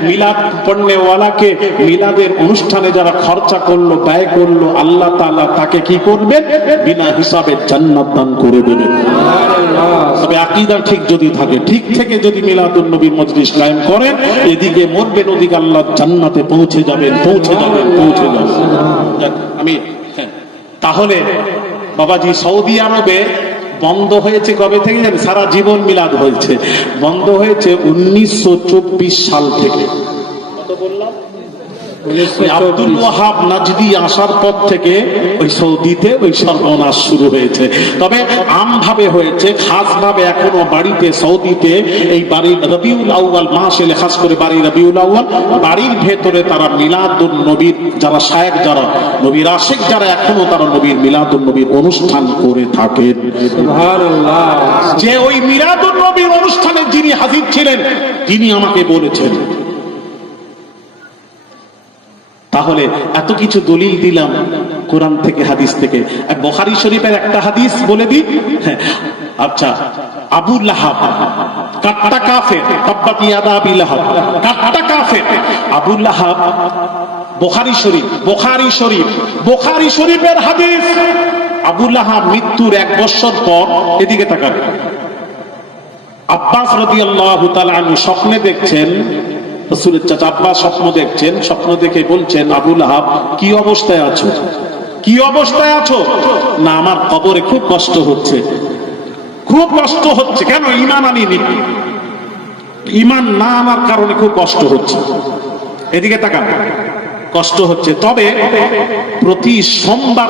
মিলাদ পড়নেওয়ালাকে, মিলাদের অনুষ্ঠানে যারা খরচা করলো, ব্যয় করলো, আল্লাহ তাআলা তাকে কি করবেন? বিনা হিসাবে জান্নাত দান করে দেবেন। তবে আকীদা ঠিক যদি থাকে, ঠিক থেকে যদি মিলাদুন নবীর মজলিস কায়েম করেন, এদিকে মরবেন, ওদিকে আল্লাহ জান্নাতে পৌঁছে যাবেন, পৌঁছে যাবেন, পৌঁছে যাবেন। আমি তাহলে বাবাজি, সৌদি আরবে বন্ধ হয়েছে কবে থেকে জানেন? সারা জীবন মিলাদ হয়েছে, বন্ধ হয়েছে 1924 সাল থেকে। কত বললাম? ওই আব্দুল ওয়াহাব নাজদি আসার পর থেকে ওই সৌদিতে ওই সর্বনাশ শুরু হয়েছে। তবে আমভাবে হয়েছে, খাস ভাবে এখনো বাড়িতে সৌদিতে এই বাড়ির রবিউল আউয়াল মাস এলে, খাস করে বাড়ি রবিউল আউয়াল, বাড়ির ভেতরে তারা মিলাদুন নবীর যারা শায়েখ, যারা নবীর আশিক, যারা এখনো তারা নবীর মিলাদুন নবীর অনুষ্ঠান করে থাকেন। সুবহানাল্লাহ। যে ওই মিলাদুন নবীর অনুষ্ঠানে যিনি হাজির ছিলেন, তিনি আমাকে বলেছেন। তাহলে এত কিছু দলিল দিলাম কোরআন থেকে, হাদিস থেকে। বুখারী শরীফের একটা হাদিস বলে দিই। আচ্ছা, আবু লাহাব কাট্টা কাফের, তাব্বাত ইয়াদা আবি লাহাব, কাট্টা কাফের। আবু লাহাব বুখারী শরীফের হাদিস। আবু লাহাব মৃত্যুর 1 বছর পর, এদিকে তাকান, আব্বাস রাদিয়াল্লাহু তাআলা আনহু স্বপ্নে দেখছেন, রাসূলের চাচা আব্বাস স্বপ্ন দেখছেন। স্বপ্ন দেখে বলছেন, আবু লাহাব কি অবস্থায় আছো? কি অবস্থায় আছো? না, আমার কবরে খুব কষ্ট হচ্ছে, খুব কষ্ট হচ্ছে। কেন? ঈমান আনিনি, ঈমান না আনার কারণে খুব কষ্ট হচ্ছে। এদিকে তাকান, কষ্ট হচ্ছে। তবে প্রতি সোমবার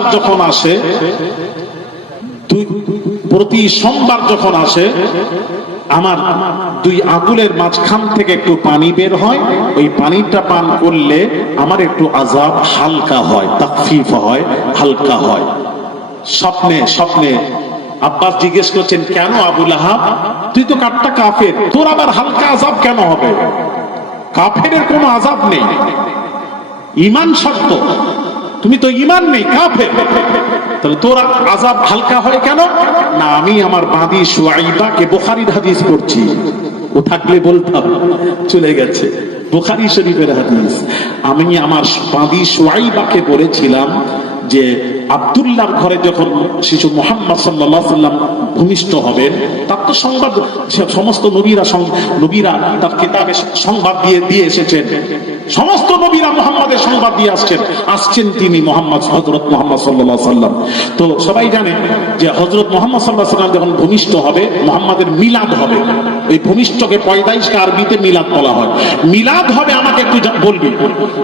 যখন আসে, আমার 2 আঙ্গুলের মাঝখান থেকে একটু পানি বের হয়। ওই পানিটা পান করলে আমার একটু আযাব হালকা হয়, তাকফিফ হয়, হালকা হয়। স্বপ্নে আব্বাস জিজ্ঞেস করছেন, কেন আবু লাহাব, তুই তো কাট্টা কাফের, তোর আবার হালকা আযাব কেন হবে? কাফেরের কোনো আযাব নেই, ঈমান শক্ত, তুমি তো ঈমান নেই, কাফের, তাহলে তোর আযাব হালকা হয় কেন? না, আমি আমার বাঁধি সুয়াইবাকে, বুখারীর হাদিস পড়ছি, ও থাকলে বলতাম, চলে গেছে, বুখারী শরীফের হাদিস। আমি আমার বাঁধি সুয়াইবাকে বলেছিলাম যে আব্দুল্লাহর ঘরে যখন শিশু মুহাম্মদ সাল্লাল্লাহু আলাইহি ওয়াসাল্লাম ভূমিষ্ঠ হবেন, তার তো সংবাদ সমস্ত নবীরা তার কিতাবে সংবাদ দিয়ে এসেছেন। সমস্ত নবীরা মুহাম্মাদের সংবাদ দিয়ে আসছেন তিনি হযরত মুহাম্মদ সাল্লাল্লাহু আলাইহি ওয়াসাল্লাম। তো সবাই জানে যে হযরত মুহাম্মদ সাল্লাল্লাহু আলাইহি ওয়াসাল্লাম যখন ভূমিষ্ঠ হবে, মুহাম্মাদের মিলাদ হবে। ওই ভূমিষ্ঠকে পয়দাইশকে আরবিতে মিলাদ বলা হয়। মিলাদ হবে, আমাকে একটু বলবি।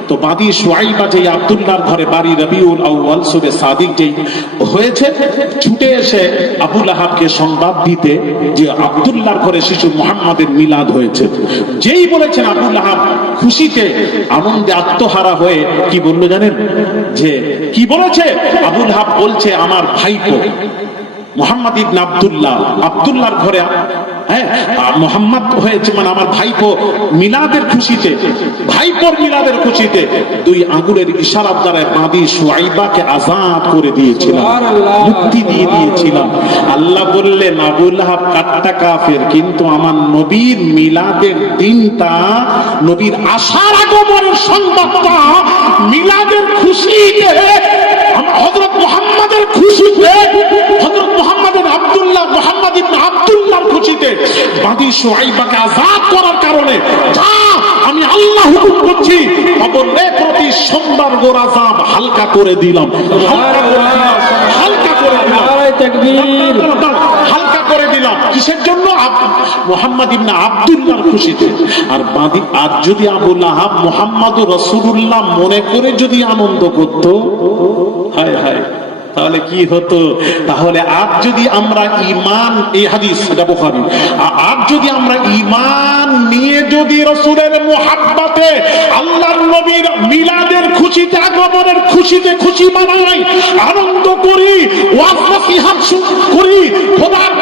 তো বাদী সুয়াইবা যে আব্দুল্লাহর ঘরে বাড়ি রবিউল আউয়াল সুবে সাদিক যেই হয়েছে, ছুটে এসে আবু লাহাবকে সংবাদ দিতে যে আব্দুল্লাহর ঘরে শিশু মুহাম্মাদের মিলাদ হয়েছে। যেই বলেছেন, আবু লাহাব খুশিতে আনন্দে আত্মহারা হয়ে কি বললো জানেন? যে কি বলেছে? আবু লাহাব বলছে, আমার ভাইপো মুহাম্মদ ইবনে আব্দুল্লাহর ঘরে মুহাম্মদ হয়েছে, মানে আমার ভাইপো মিলাদের খুশিতে, ভাইপোর মিলাদের খুশিতে 2 আঙ্গুলের ইশারার দ্বারা বাঁধি সুয়াইবাকে আজাদ করে দিয়েছিলাম, মুক্তি দিয়ে দিয়েছিলাম। আল্লাহ বললেন, আবু লাহাব কাট্টা কাফের, কিন্তু আমার নবীর মিলাদের দিনটা, নবীর আসার আগমনের সংবাদটা, মিলাদের খুশিতে, হযরত মুহাম্মাদের খুশিতে, হযরত মুহাম্মাদের মুহাম্মদ ইবনে আব্দুল্লাহর খুশিতে বাদী সুয়াইবাকে আযাদ করার কারণে, আমি আল্লাহ হুকুম করছি, কবরে প্রতি সোমবার গোর আযাব হালকা করে দিলাম, হালকা করে দিলাম, তাকবীর, হালকা করে দিলাম। কিসের জন্য? মুহাম্মদ ইবনে আব্দুল্লাহর খুশিতে। আর যদি আবু লাহাব মুহাম্মদুর রাসূলুল্লাহ মনে করে যদি আনন্দ করত, হায় হায়, তাহলে কি হতো? তাহলে আজ যদি আমরা ঈমান, এই হাদিস এটা বুখারী, আজ যদি আমরা ঈমান নিয়ে যদি রাসূলের মুহাব্বতে, আল্লাহর নবীর মিলাদের খুশিতে, আগমনের খুশিতে খুশি মানাই, আনন্দ করি, ওয়াজ নসিহত করি, খোদার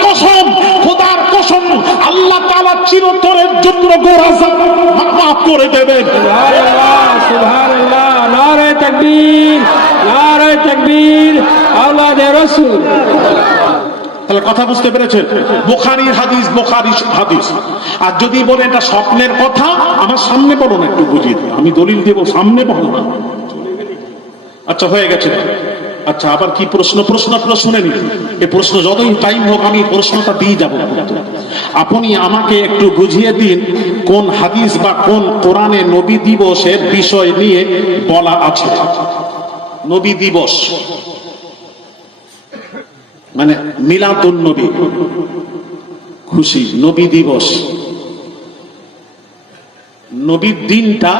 কসম আল্লাহ তাআলা চিরতরের জন্য গোর আযাব মাফ করে দেবেন। সুবহানাল্লাহ, সুবহানাল্লাহ, নারে তাকবীর, নারে তাকবীর, আওলাদে রাসূল। তাহলে কথা বুঝতে পেরেছেন? বুখারীর হাদিস। আর যদি বলে এটা স্বপ্নের কথা, আমার সামনে বলো না, একটু বুঝিয়ে দিই, আমি দলিল দেব, সামনে বলো না। আচ্ছা, হয়ে গেছে। আচ্ছা, আবার কি প্রশ্ন আপনারা শুনে নিন। এই প্রশ্ন যতই টাইম হোক, আমি প্রশ্নটা দিয়ে যাব। আপনি আমাকে একটু বুঝিয়ে দিন, কোন হাদিস বা কোন কোরআনে নবী দিবসের বিষয় নিয়ে বলা আছে? নবী দিবস মানে মিলাদুন নবী, খুশি, নবী দিবস নবীর দিনটা,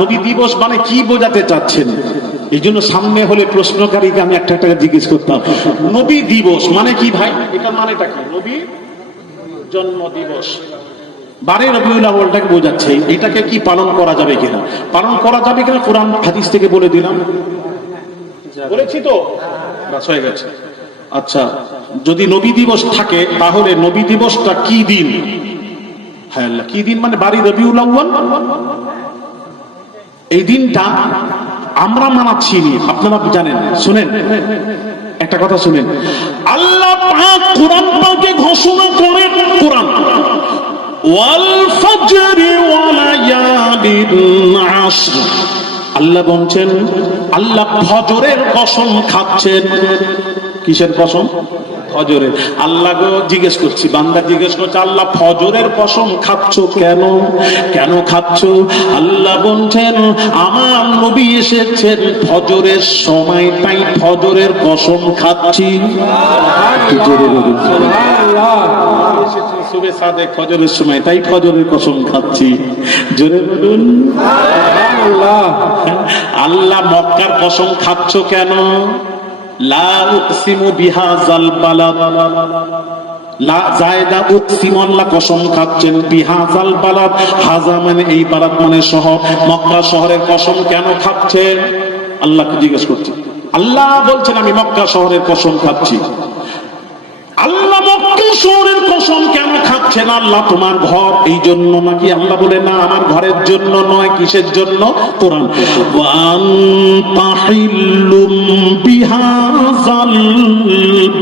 নবী দিবস মানে কি বোঝাতে চাচ্ছেন? এই জন্য সামনে হলে প্রশ্নকারীকে আমি একটা একটা জিজ্ঞেস করতাম, নবী দিবস মানে কি ভাই, এটা মানেটা কি? নবী জন্ম দিবস, 12 রবিউল আউয়ালটাকে বোঝাচ্ছে। এটাকে কি পালন করা যাবে কিনা? পালন করা যাবে কিনা কোরআন হাদিস থেকে বলে দিলাম, বলেছি তো, বাস হয়ে গেছে। আচ্ছা, যদি নবী দিবস থাকে তাহলে নবী দিবসটা কি দিন? হ্যাঁ, কি দিন মানে 12 রবিউল আউয়াল। এই দিনটা আমরা মানাচ্ছি নি, আপনারা জানেন। শুনেন একটা কথা, শুনেন, আল্লাহ পাক কোরআন পাকে ঘোষণা করেন, কোরআন ওয়াল ফজরি ওয়া লায়ালিন আশর, আল্লাহ বলছেন, আল্লাহ ফজরের কসম খাচ্ছেন। কিসের কসম? ফজরের। আল্লাহ জিজ্ঞেস করছি, বান্দা জিজ্ঞেস করছে, আল্লাহ ফজরের কসম খাচ্ছ কেন? কেন খাচ্ছ? আল্লাহ বলছেন, আমার নবী এসেছেন ফজরের সময়, তাই ফজরের কসম খাচ্ছি। সুবে সাদেক ফজরের সময়, তাই ফজরের কসম খাচ্ছি। জোরে বলুন। আল্লাহ মক্কার কসম খাচ্ছ কেন? লা উকসিমু বিহাযাল বালাদ, লা জায়দা উকসিমু, আল্লাহ কসম খাচ্ছেন বিহাযাল বালাদ, হাজা মানে এই, বালাদ মানে শহর, মক্কা শহরের কসম কেন খাচ্ছেন? আল্লাহকে জিজ্ঞেস করছি। আল্লাহ বলছেন, আমি মক্কা শহরের কসম খাচ্ছি। আল্লাহ মক্কা শহরের কসম কেন খাচ্ছেন? আল্লাহ তোমার ঘর এই জন্য নাকি? আল্লাহ বলে, না, আমার ঘরের জন্য নয়। কিসের জন্য? কোরআন ওয়ান তাহিল্লুম বিহাযাল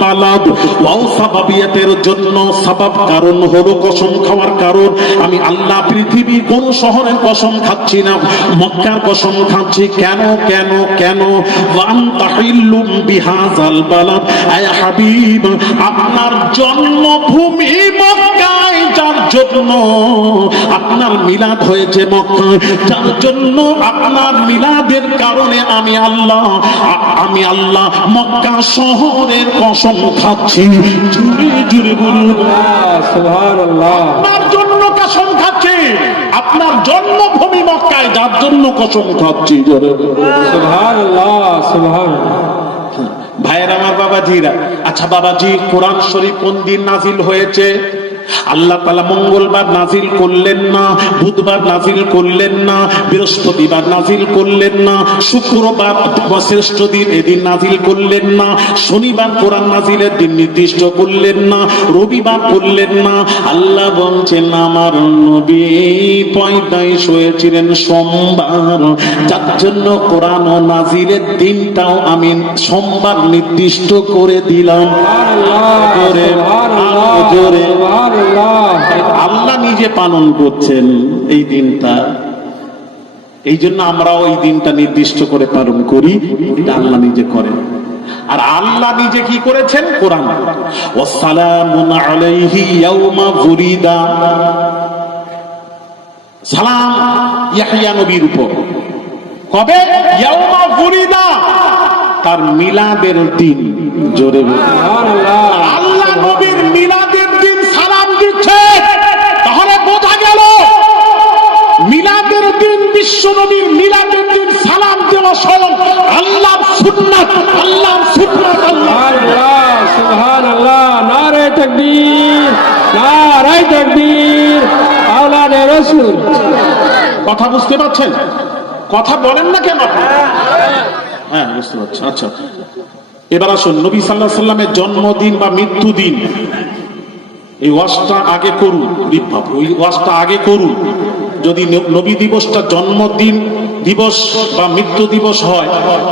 বালাদ, ওয়াও সাবাবিয়াতের জন্য, সাবাব কারণ হলো কসম খাওয়ার কারণ। আমি আল্লাহ পৃথিবীর কোন শহরের কসম খাচ্ছি না, মক্কার কসম খাচ্ছি। কেন কেন কেন? ওয়ান তাহিল্লুম বিহাযাল বালাদ, আয় হাবিব, আপনার জন্মভূমি মক্কায়, যার জন্য আপনার মিলাদ হয়েছে মক্কায়, যার জন্য আপনার মিলাদের কারণে আমি আল্লাহ মক্কা শহরের কসম খাচ্ছি। জুড়ে জুড়ে বলুন সুবহানাল্লাহ। আপনার জন্য কসম খাচ্ছি, আপনার জন্মভূমি মক্কায়, যার জন্য কসম খাচ্ছি। জোরে সুবহানাল্লাহ সুবহানাল্লাহ। ভাইয়ের আমার, বাবাজিরা, আচ্ছা বাবাজি, কোরআন শরীফ কোন দিন নাজিল হয়েছে? আল্লাহ তাআলা মঙ্গলবার নাজিল করলেন না, বুধবার নাজিল করলেন না, বৃহস্পতিবার নাজিল করলেন না, শুক্রবার শ্রেষ্ঠ দিন এদিন নাজিল করলেন না, শনিবার কোরআন নাজিলের দিন নির্দিষ্ট করলেন না, রবিবার করলেন না। আল্লাহ বলছেন, আমার নবী পয়দাইশ হয়েছিলেন সোমবার, যার জন্য কোরআন ও নাজিলের দিনটাও আমি সোমবার নির্দিষ্ট করে দিলাম। আল্লাহ নিজে পালন করছেন এই দিনটা, এই জন্য আমরাও এই দিনটা নির্দিষ্ট করে পালন করি। এটা আল্লাহ নিজে করেন। আর আল্লাহ নিজে কি করেছেন? কোরআন ওয়াসসালামুন আলাইহি ইয়াউমা বুরিদা, সালাম ইয়াহইয়া নবীর উপর। কবে? ইয়াউমা বুরিদা, তার মিলাদের দিন। জোরে আল্লাহ নবীর মিলাদের দিন সালাম দিচ্ছে, তাহলে বোঝা গেল মিলাদের দিন, বিশ্ব নবীর মিলাদের দিন সালাম দেওয়া স্বয়ং আল্লাহর সুন্নাত। আল্লাহর সুন্নাত। আল্লাহ সুবহানাল্লাহ। নারে তাকবীর, নারে তাকবীর, আওলাদে রাসূল। কথা বুঝতে পারছেন? কথা বলেন না কেন? হ্যাঁ, বুঝতে পারছি। আচ্ছা, এবার আসুন, নবী সাল্লাল্লাহু আলাইহি সাল্লামের জন্মদিন বা মৃত্যুদিন, এই ওয়াজটা আগে করুন। ওই ওয়াজটা আগে করুন। যদি নবী দিবসটা জন্মদিন দিবস বা মৃত্যু দিবস হয়,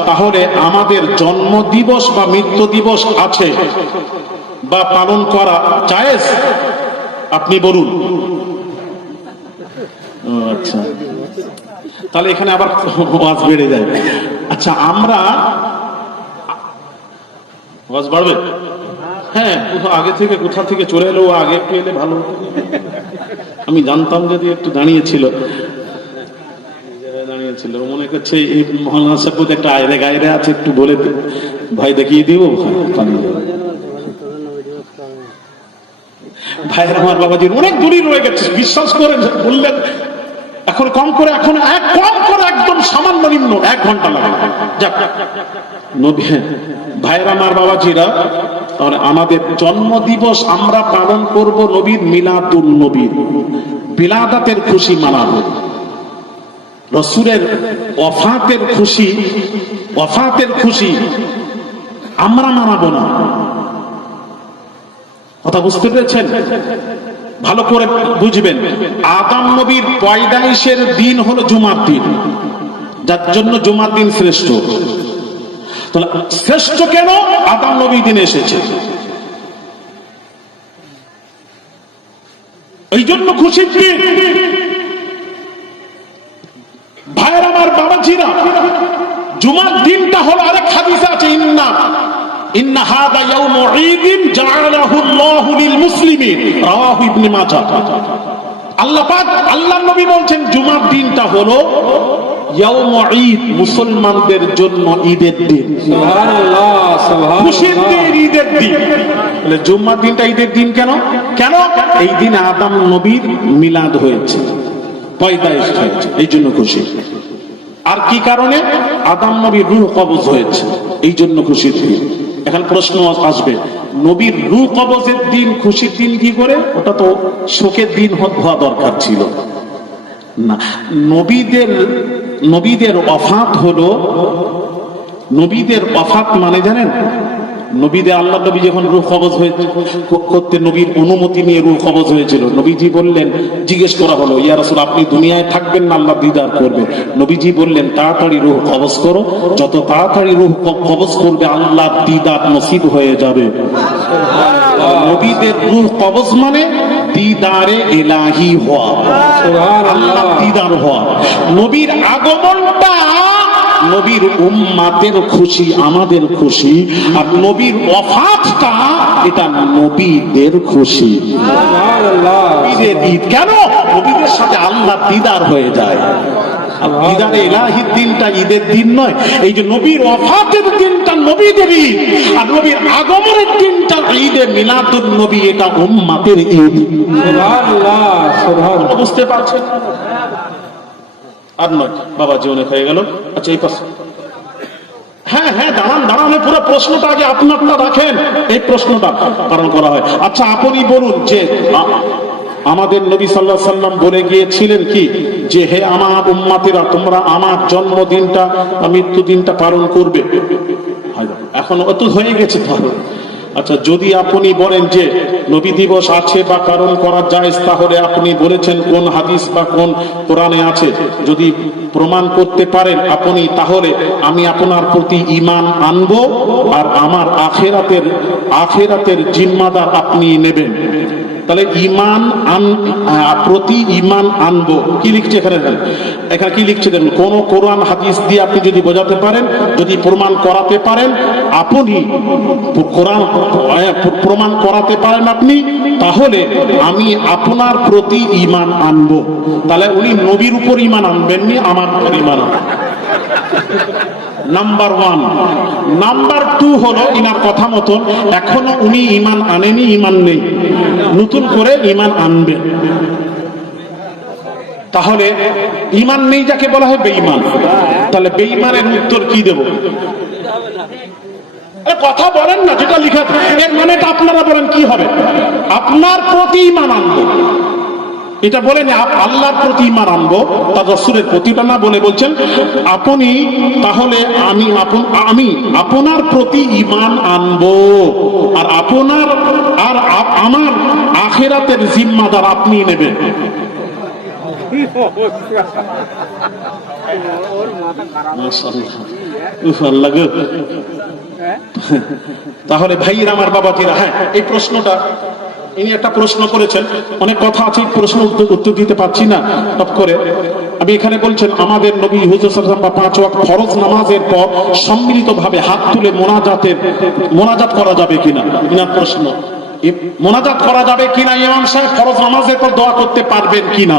তাহলে আমাদের জন্ম দিবস বা মৃত্যু দিবস আছে বা পালন করা জায়েজ? আপনি বলুন। আচ্ছা, তাহলে এখানে আবার ওয়াজ বেড়ে যায়। আচ্ছা, আমরা ওয়াজ বাড়বে? হ্যাঁ, আগে থেকে কোথা থেকে চলে এলো, আগে একটু এলে ভালো হতো। আমি জানতাম যদি একটু দাঁড়িয়েছিল, মনে করছে এই মহল্লা সাহেব একটা আয়রে গায়রে আছে, একটু বলে ভাই দেখিয়ে দিব। ভাইয়ের আমার, বাবাজির অনেক দূরই রয়ে গেছে, বিশ্বাস করেন। বললেন এখন কম করে একদম সামান্য নিম্ন 1 ঘন্টা লাগে। যাক নবী, ভাইরা আমার বাবাজিরা, তাহলে আমাদের জন্ম দিবস আমরা পালন করব নবীর মিলাদুন নবীর, বিলাদাতের খুশি মানাবো। রাসূলের ওয়াফাতের খুশি আমরা মানাবো না। কথা বুঝতে পেরেছেন? ভালো করে বুঝবেন। আদম নবীর পয়দাইশের দিন হলো জুমার দিন, যার জন্য জুমার দিন শ্রেষ্ঠ। তাহলে শ্রেষ্ঠ কেন? আদম নবী দিন এসেছে, এই জন্য খুশির দিন। ভাইয়ের আমার বাবাজিরা, জুমার দিনটা হলো আরেক হাদিসে আছে, ইন্না হাদা ইয়াউমু ঈদিন জাআলাহু আল্লাহু লিল মুসলিমিন, রাওয়াহু ইবনে মাজাহ। আল্লাহ পাক, আল্লাহর নবী বলছেন জুমার দিনটা হলো ইয়াউমু ঈদ, মুসলমানদের জন্য ঈদের দিন। সুবহানাল্লাহ, সুবহানাল্লাহ, খুশির দিন, ঈদের দিন। তাহলে জুমার দিনটা ঈদের দিন কেন? এই দিন আদম নবীর মিলাদ হয়েছে, পয়দাইশ হয়েছে, এই জন্য খুশি। আর কি কারণে? আদম নবীর রূহ কবজ হয়েছে, এই জন্য খুশির দিন। এখন প্রশ্ন আসবে, নবীর রূহ কবজের দিন খুশির দিন কি করে? ওটা তো শোকের দিন হওয়া দরকার ছিল না। নবীদের ওয়াফাত হলো, নবীদের ওয়াফাত মানে জানেন? নবীদের, আল্লাহ নবী যখন রূহ কবজ করতে নবীর অনুমতি নিয়ে রূহ কবজ হয়েছিল, নবীজি বললেন, জিজ্ঞেস করা হলো, ইয়া রাসূল আপনি দুনিয়ায় থাকবেন না আল্লাহ দিদার করবে? নবীজি বললেন, তাড়াতাড়ি রূহ কবজ করো, যত তাড়াতাড়ি রূহ কবজ করবে আল্লাহ দিদার নসিব হয়ে যাবে। নবীদের রূহ কবজ মানে দিদারে ইলাহি হওয়া, আল্লাহ দিদার হওয়া। নবীর আগমনটা নবীর উম্মাতের খুশি, আমাদের খুশি। আর নবীর ওয়াফাতটা এটা নবীদের খুশি, নবীদের ঈদ। কেন? নবীদের সাথে আল্লাহ দিদার হয়ে যায়। দিদারে ইলাহির দিনটা ঈদের দিন নয়, এই যে নবীর ওয়াফাতের দিনটা নবীদের ঈদ, আর নবীর আগমনের দিনটা ঈদে মিলাদুন নবী, এটা উম্মাতের ঈদ। সুবহানাল্লাহ, সুবহানাল্লাহ, বুঝতে পারছেন? আর নয় বাবা, জীবনে হয়ে গেল। আচ্ছা এই পাশে, হ্যাঁ দাঁড়ান, পুরো প্রশ্নটা আগে আপনারটা রাখেন, এই প্রশ্নটা কারণ করা হয়। আচ্ছা আপনি বলুন যে আমাদের নবী সাল্লাল্লাহু আলাইহি সাল্লাম বলে গিয়েছিলেন কি, যে হে আমার উম্মতেরা, তোমরা আমার জন্মদিনটা, মৃত্যুদিনটা পালন করবে। এখন অত হয়ে গেছে পালন। আচ্ছা যদি আপনি বলেন যে নবী দিবস আছে বা পালন করা যায়, তাহলে আপনি বলেছেন কোন হাদিস বা কোন কোরআনে আছে? যদি প্রমাণ করতে পারেন আপনি, তাহলে আমি আপনার প্রতি ঈমান আনবো, আর আমার আখিরাতের জিম্মাদার আপনি নেবেন। তাহলে প্রতি ঈমান আনবো, কি লিখছে এখানে? এখানে কি লিখছে দেখুন, কোন কোরআন হাদিস দিয়ে আপনি যদি বোঝাতে পারেন, যদি প্রমাণ করাতে পারেন, আপনি কোরআন প্রমাণ করাতে পারেন আপনি, তাহলে আমি আপনার প্রতি ঈমান আনবো। তাহলে উনি নবীর উপর ঈমান আনবেননি, আমার উপর ঈমান আনবেন। নাম্বার 1। নাম্বার 2 হলো, ইনার কথা মতন এখনো উনি ঈমান আনেনি, ঈমান নেই, নতুন করে ঈমান আনবেন। তাহলে ঈমান নেই যাকে বলা হয় বেঈমান। তাহলে বেঈমানের উত্তর কি দেব? কথা বলেন না, যেটা লিখা এর মানেটা আপনারা বলেন কি হবে? আপনার প্রতি ঈমান আনবো, এটা বলেন আল্লাহর প্রতি ঈমান আনবো, তার রাসূলের প্রতিটা না বলে বলছেন আপনি, তাহলে আমি আপনার প্রতি ঈমান আনবো, আর আমার আখিরাতের জিম্মাদার আপনি নেবেন। তাহলে ভাইয়ের আমার বাবাজিরা, হ্যাঁ এই প্রশ্নটা, ইনি একটা প্রশ্ন করেছেন, অনেক কথা আছে, প্রশ্ন উত্তর দিতে পারছি না টপ করে। আমি এখানে বলছেন আমাদের নবী হুজুর সাল্লাল্লাহু আলাইহি ওয়াসাল্লাম 5 ওয়াক্ত ফরজ নামাজের পর সম্মিলিতভাবে হাত তুলে মোনাজাত করা যাবে কিনা? ইনার প্রশ্ন, মোনাজাত করা যাবে কিনা? ইমাম সাহেব ফরজ নামাজের পর দোয়া করতে পারবেন কিনা?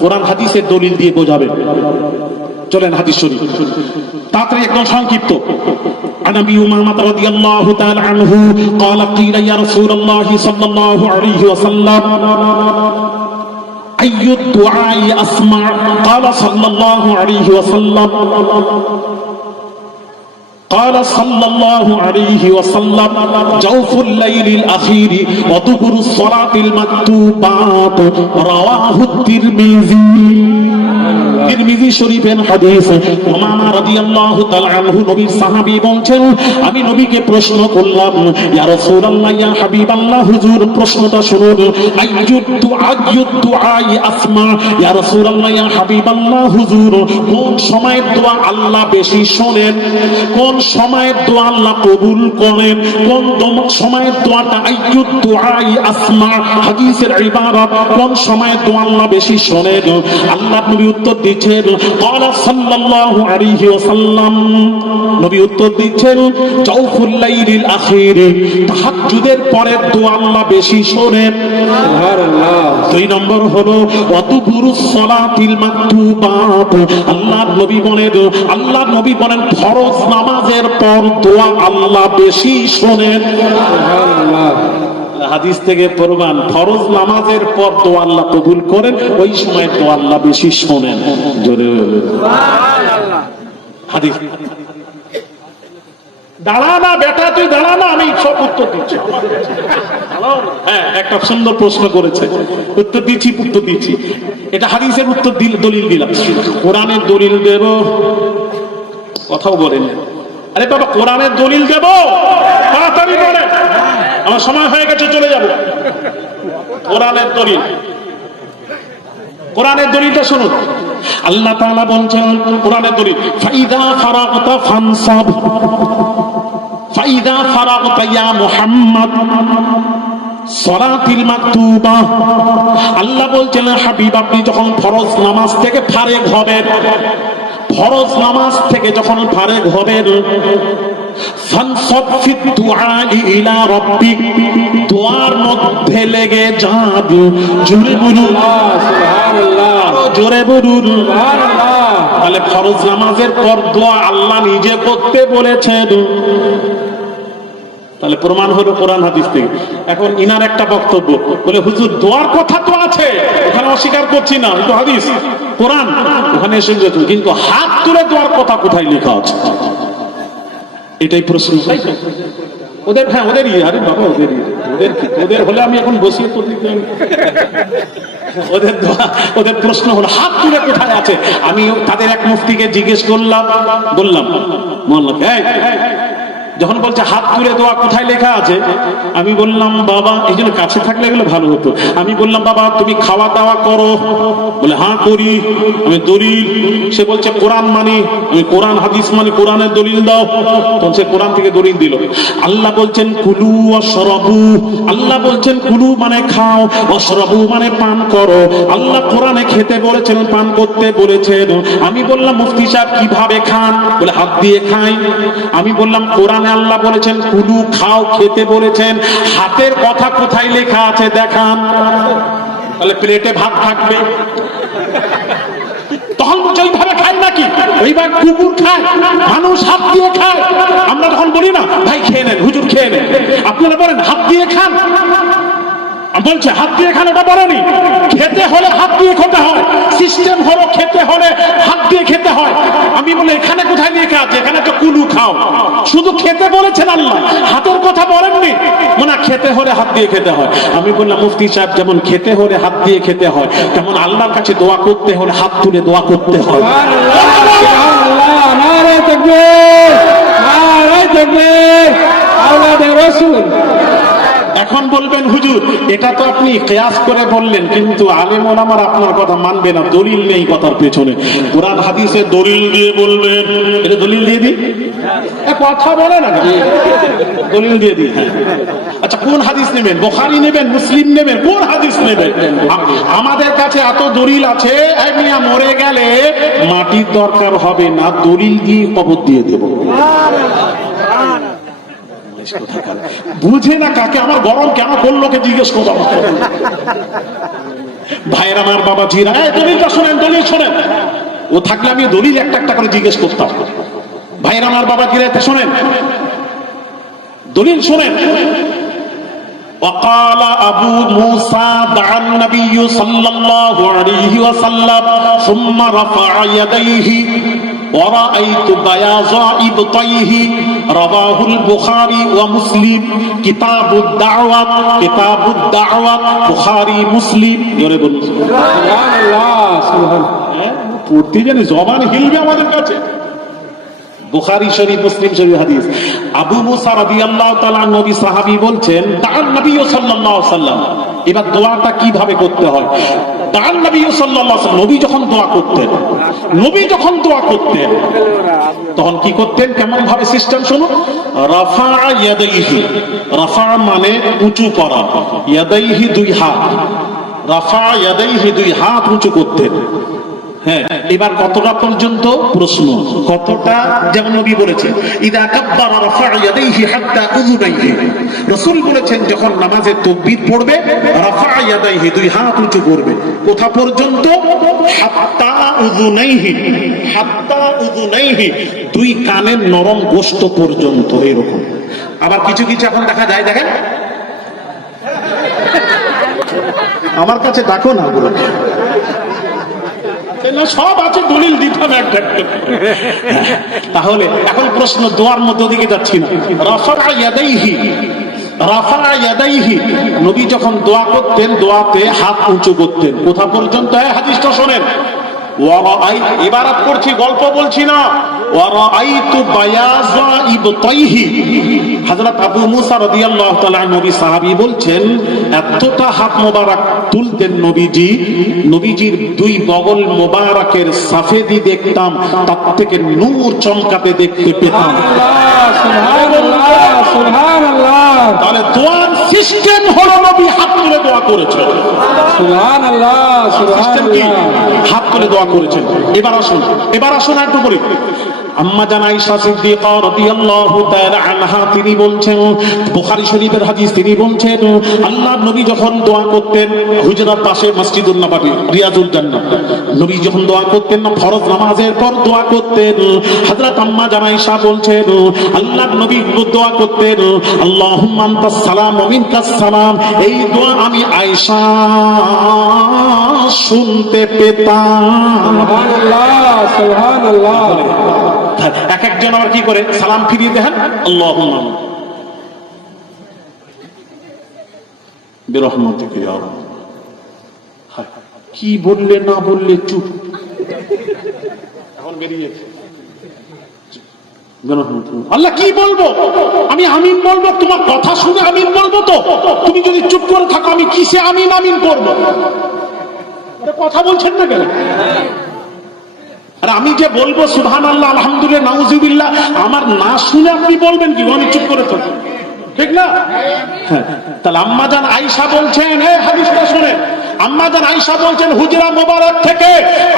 কোরআন হাদিসের দলিল দিয়ে বোঝাবেন। চলেন হাদিস শরীফ তাড়াতাড়ি, একদম সংক্ষিপ্ত। عن ابي امامه رضي الله تعالى عنه قال قيل يا رسول الله صلى الله عليه وسلم أي الدعاء أسمع قال صلى الله عليه وسلم قال صلى الله عليه وسلم جوف الليل الأخير وطهر الصلاة المكتوبات رواه তিরমিজি শরীফের হাদিস। উমামা রাদিয়াল্লাহু তাআলা আনহু নবীর সাহাবী বলছেন, আমি নবীকে প্রশ্ন করলাম, ইয়া রাসূলুল্লাহ ইয়া হাবিবাল্লাহ, হুজুর প্রশ্নটা শুনুন, আইয়ুদ দুআই আসমা, ইয়া রাসূলুল্লাহ ইয়া হাবিবাল্লাহ, হুজুর কোন সময়ের দোয়া আল্লাহ বেশি শোনেন, কোন সময়ের দোয়া আল্লাহ কবুল করেন, কোন সময়ের দোয়াটা আইয়ুদ দুআই আসমা, হাদিসের ইবারত কোন সময়ের দোয়া আল্লাহ বেশি শোনেন। আল্লাহ নবী উত্তর দিচ্ছেন, ক্বালা সাল্লাল্লাহু আলাইহি ওয়াসাল্লাম, নবী উত্তর দিচ্ছেন জাওফুল লাইলিল আখির, তাহাজ্জুদের পরের দোয়া আল্লাহ বেশি শোনেন। সুবহানাল্লাহ। দুই নম্বর হলো ওয়াতুবুরুস সালাতিল মাকতুবাত, আল্লাহর নবী বলেন ফরজ নামাজের পর দোয়া আল্লাহ বেশি শোনেন। সুবহানাল্লাহ। হাদিস থেকে প্রমাণ, ফরজ নামাজের পর দোয়া আল্লাহ কবুল করেন, ওই সময় দোয়া আল্লাহ বেশি শোনেন। জোরে সুবহানাল্লাহ। হাদিস। দাঁড়া না বেটা, তুই দাঁড়া না, আমি সব উত্তর দিচ্ছি। হ্যাঁ, একটা সুন্দর প্রশ্ন করেছে, উত্তর দিচ্ছি। এটা হাদিসের উত্তর দলিল দিলাম। কোরআনের দলিল দেব, কথাও বলেন। আরে বাবা, কোরআনের দলিল দেব, তাড়াতাড়ি বলে, আমার সময় হয়ে গেছে, চলে যাব। কোরআনের দলিলটা শুনুন। আল্লাহ তাআলা বলছেন কোরআনের দলিল, ফাইদা ফারাগতা ফানসাব, ফাইদা ফারাগতা ইয়া মুহাম্মদ সলাতিল মাকতুবা। আল্লাহ বলছেন, হাবিব আপনি যখন ফরজ নামাজ থেকে ফারেগ হবেন, ফরজ নামাজ থেকে যখন ফারেগ হবেন, ফানসাব ফিদ দুআই ইলা রাব্বিক, দোয়ার মধ্যে লেগে যান। জোরে বলুন সুবহানাল্লাহ, জোরে বলুন সুবহানাল্লাহ। তাহলে ফরজ নামাজের পর দোয়া আল্লাহ নিজে করতে বলেছেন। তাহলে প্রমাণ হলো কোরআন হাদিস থেকে। এখন ইনার একটা বক্তব্য, বলে হুজুর দোয়ার কথা তো আছে, ওখানে অস্বীকার করছি না, কিন্তু হাদিস কোরআন ওখানে এসে যেত, কিন্তু হাত তুলে দোয়ার কথা কোথায় লেখা আছে? এটাই প্রশ্ন। ওদের, হ্যাঁ ওদেরই, আরে বাবা ওদের হলে আমি এখন বসিয়ে তো দিতে, ওদের প্রশ্ন হলো হাত তুলে কোথায় আছে। আমি তাদের এক মুফতিকে জিজ্ঞেস করলাম, বললাম যখন বলছে হাত তুলে দোয়া কোথায় লেখা আছে, আমি বললাম বাবা, এই জন্য কাছে থাকলে এগুলো ভালো হতো, আমি বললাম বাবা তুমি খাওয়া দাওয়া করো? বলে হ্যাঁ করি। আমি দলিল, সে বলছে কোরআন মানি, আমি কোরআন হাদিস মানি, কোরআনের দলিল দাও। তখন সে কোরআন থেকে দলিল দিল। আল্লাহ বলছেন কুলু ওয়াশরাবু, আল্লাহ বলছেন কুলু মানে খাও, ওয়াশরাবু মানে পান করো। আল্লাহ কোরআনে খেতে বলেছেন, পান করতে বলেছেন। আমি বললাম মুফতি সাহেব কিভাবে খান? বলে হাত দিয়ে খাই। আমি বললাম কোরআন আল্লাহ বলেছেন কুলু খাও, খেতে বলেছেন, হাতের কথা কোথায় লেখা আছে দেখান। তাহলে প্লেটে ভাত থাকবে, তখন ওইভাবে খায় নাকি? ওইভাবে কুকুর খায়, মানুষ হাত দিয়ে খায়। আমরা তখন বলি না ভাই খেয়ে নেন, হুজুর খেয়ে নেন, আপনারা বলেন হাত দিয়ে খান। বলছে হাত দিয়ে খান, ওটা বলেনি। খেতে হলে হাত দিয়ে খেতে হয়, সিস্টেম হলো খেতে হলে হাত দিয়ে খেতে হয়। আমি বলি এখানে কোথায় লেখা আছে? এখানে তো কুলু খাও, শুধু খেতে বলেছেন আল্লাহ, হাতের কথা বলেননি। মানে খেতে হলে হাত দিয়ে খেতে হয়। আমি বললাম মুফতি সাহেব যেমন খেতে হলে হাত দিয়ে খেতে হয়, তেমন আল্লাহর কাছে দোয়া করতে হলে হাত তুলে দোয়া করতে হয়। নারে তাকবীর, নারে তাকবীর, আল্লাহর রাসূল। এখন বলবেন হুজুর এটা তো আপনি কিয়াস করে বললেন, কিন্তু আলেম ওলামারা আপনার কথা মানবে না, দলিল নেই কথার পেছনে। কোরআন হাদিসে দলিল দিয়ে বলবেন, এটা দলিল দিয়ে দিই, কথা বলে না, দলিল দিয়ে দিই। আচ্ছা কোন হাদিস নেবেন? বুখারী নেবেন, মুসলিম নেবেন, কোন হাদিস নেবেন? আমাদের কাছে এত দলিল আছে, মিয়া মরে গেলে মাটির দরকার হবে না, দলিল দিয়ে কবর দিয়ে দেব। বুঝে না কাকে, আমার গরম কেন করলো কে জিজ্ঞেস করবো। ভাইয়ের আমার বাবা জিরা, দলিলটা শোনেন, দলিল শোনেন। ও থাকলে আমি দলিল একটা একটা করে জিজ্ঞেস করতাম। ভাইয়ের আমার বাবা জিরা শোনেন, দলিল শোনেন। وقال أبو موسى دعا النبي صلى الله عليه وسلم ثم رفع يديه ورأيت بياض إبطيه رواه البخاري ومسلم كتاب الدعوة بخاري مسلم সুবহানাল্লাহ সুবহান পড়তে জানি জবান হিলবে আমাদের কাছে। বুখারী শরীফ, মুসলিম শরীফ হাদিস। আবু মুসা রাদিয়াল্লাহু তাআলা নবী সাহাবী বলছেন দান নবী সাল্লাল্লাহু আলাইহি ওয়াসাল্লাম। এবার দোয়াটা কিভাবে করতে হয়? দান নবী সাল্লাল্লাহু আলাইহি ওয়াসাল্লাম, নবী যখন দোয়া করতেন তখন কি করতেন, কেমন ভাবে সিস্টেম শুনুন। রাফা ইয়াদাইহি, রাফা মানে উঁচু করা, ইয়াদাইহি দুই হাত, রাফা ইয়াদাইহি দুই হাত উঁচু করতেন। হ্যাঁ, এবার কতটা পর্যন্ত প্রশ্ন, কতটা? যেমন নবী বলেছেন ইদা কাব্বারা রাফা ইয়াদাইহি হাত্তা উযুনাইহি, রাসূল বলেছেন যখন নামাজে তাকবীর পড়বে রাফা ইয়াদাইহি দুই হাত উঁচু করবে, কোথা পর্যন্ত? হাত্তা উযুনাইহি, হাত্তা উযুনাইহি দুই কানের নরম গোশত পর্যন্ত, এরকম। আবার কিছু কিছু এখন দেখা যায়, দেখেন আমার কাছে ডাকো না ওগুলো, সব আছে দলিল দিতাম একটা। তাহলে এখন প্রশ্ন, দোয়ার মধ্য দিকে যাচ্ছি না। রাফা ইয়াদাইহি, রাফা ইয়াদাইহি, নবী যখন দোয়া করতেন দোয়াতে হাত উঁচু করতেন, কোথা পর্যন্ত? হাদিসটা শোনেন। ইবারত করছি, গল্প বলছি না। ওয়ারাআইতু বায়াযা ইবতাইহি, হযরত আবু মুসা রাদিয়াল্লাহু তাআলা নবী সাহাবী বলছেন এতটা হাত মোবারক তুলতেন নবীজির দুই বগল মোবারকের সাফেদি দেখতাম, তার থেকে নূর চমকাতে দেখতে পেতাম। সুবহানাল্লাহ সুবহানাল্লাহ। তাহলে দোয়ার সিস্টেম হলো নবী হাত তুলে দোয়া করেছেন। সুবহানাল্লাহ সিস্টেম কি? সুবহানাল্লাহ। হাত তুলে দোয়া করেছেন। এবার আসুন একটু বলি। আম্মা জান আয়েশা সিদ্দিকা রাদিয়াল্লাহু তাআলা আনহা তিনি বলছেন, বুখারী শরীফের হাদিস, তিনি বলছেন আল্লাহর নবী যখন দোয়া করতেন, হুজরাত পাশে মসজিদুন নববী রিয়াজুল জান্নাহ, নবী যখন দোয়া করতেন না ফরজ নামাজের পর দোয়া করতেন, হযরত আম্মা জান আয়েশা বলছেন আল্লাহর নবী দোয়া করতেন আল্লাহুম্মা আনতাস সালাম ওয়া মিনকাস সালাম, এই দোয়া আমি আয়েশা শুনতে পেতাম। সুবহানাল্লাহ সুবহানাল্লাহ। এক একজন আবার কি করে সালাম ফিরিয়ে দেখেন আল্লাহুম্মা বিরহমাতিকা ইয়া রাব। কি বললে না বললে চুপ, এখন বেরিয়েছে। আল্লাহ কি বলবো আমি? আমিন বলবো, তোমার কথা শুনে আমিন বলবো তো? তুমি যদি চুপ করে থাকো আমি কিসে আমিন আমিন করবো? কথা বলছেন না কেন? আর আমি যে বলবো সুবহানাল্লাহ আলহামদুলিল্লাহ নাউজুবিল্লাহ, আমার না শুনে আপনি বলবেন কি আমি চুপ করে থাকি? ঠিক না? হ্যাঁ, তাহলে আম্মা জান আয়েশা বলছেন, এই হাদিসটা শুনে, আম্মা জান আয়েশা বলছেন হুজরা মোবারক থেকে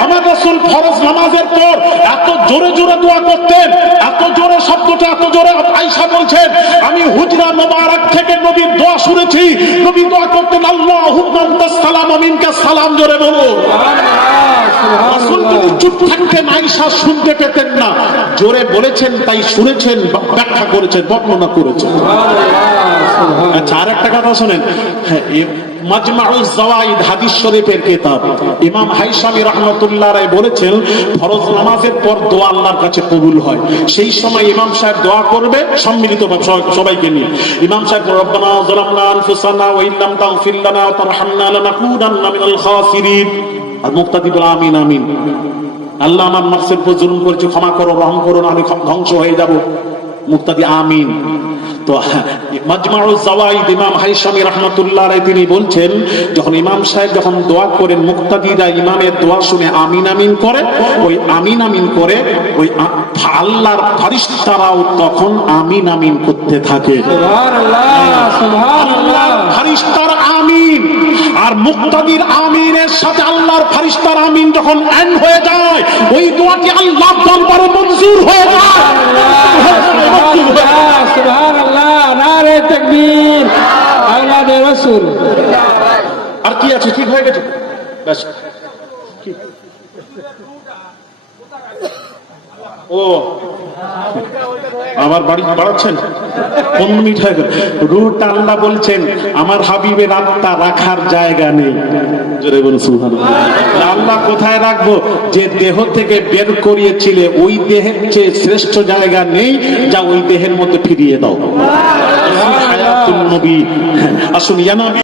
আমার রাসূল ফরজ নামাজের পর এত জোরে জোরে দোয়া করতেন, এত জোরে, শব্দটা এত জোরে। আয়েশা বলছেন আমি হুজরা মোবারক থেকে নবীর দোয়া শুনেছি, নবী দোয়া করতেন আল্লাহুম্মা আনতাস সালাম ওয়া মিনকাস সালাম, জোরে বলো। রাসূল যদি চুপ থাকতেন আয়েশা শুনতে পেতেন না, জোরে বলেছেন তাই শুনেছেন, ব্যাখ্যা করেছেন, বর্ণনা করেছেন। আচ্ছা, আর একটা কথা শোনেন। হ্যাঁ, মাজমাউজ যাওয়াইদ হাদিস শরীফের কিতাব, ইমাম হাইসামি রাহমাতুল্লাহ আলাইহি বলেছেন ফরজ নামাজের পর দোয়া আল্লাহর কাছে কবুল হয়। সেই সময় ইমাম সাহেব দোয়া করবে সম্মিলিতভাবে সবাইকে নিয়ে। ইমাম সাহেব রব্বানা যালামনা আনফুসানা ওয়া ইল্লাম তাগফির লানা ওয়া তারহামনা লানাকুনান্না মিনাল খাসিরিন, আর মুক্তাদি বলে আমিন আমিন। আল্লাহ আমার নফসের উপর জুলুম করেছি, ক্ষমা করো, রহম করো, আমি ধ্বংস হয়ে যাব। মুক্তাদি আমিন। তো মাজমাউজ যাওয়াইদ ইমাম হাইসামি রাহমাতুল্লাহ আলাইহি তিনি বলছেন যখন ইমাম সাহেব যখন দোয়া করেন মুক্তাদিরা ইমামের দোয়া শুনে আমিন আমিন করে, ওই আমিন আমিন করে ওই আল্লাহর ফেরেশতারাও তখন আমিন আমিন করতে থাকে। সুবহানাল্লাহ সুবহানাল্লাহ। ফেরেশতার আমিন আর মুক্তাদির আমিনের সাথে আল্লাহর ফেরেশতার আমিন যখন এক হয়ে যায়, ওই দোয়াটি আল্লাহর দরবারে মঞ্জুর হয়ে যায়। সুবহানাল্লাহ, নারে তাকবীর, আওলাদে রাসূল। আর কি আছে? ঠিক হয়ে গেছে, ব্যাস। ও আমার বাড়ি বাড়াচ্ছেন 15 মিনিট হয়ে গেল। রুহ আল্লাহ বলছেন আমার হাবিবের আত্মা রাখার জায়গা নেই। জোরে বলুন সুবহানাল্লাহ। আল্লাহ কোথায় রাখবো? যে দেহ থেকে বের করিয়েছিলে ওই দেহের চেয়ে শ্রেষ্ঠ জায়গা নেই, যা ওই দেহের মধ্যে ফিরিয়ে দাও। হায়াতুন নবী। আসুন ইয়া নবী।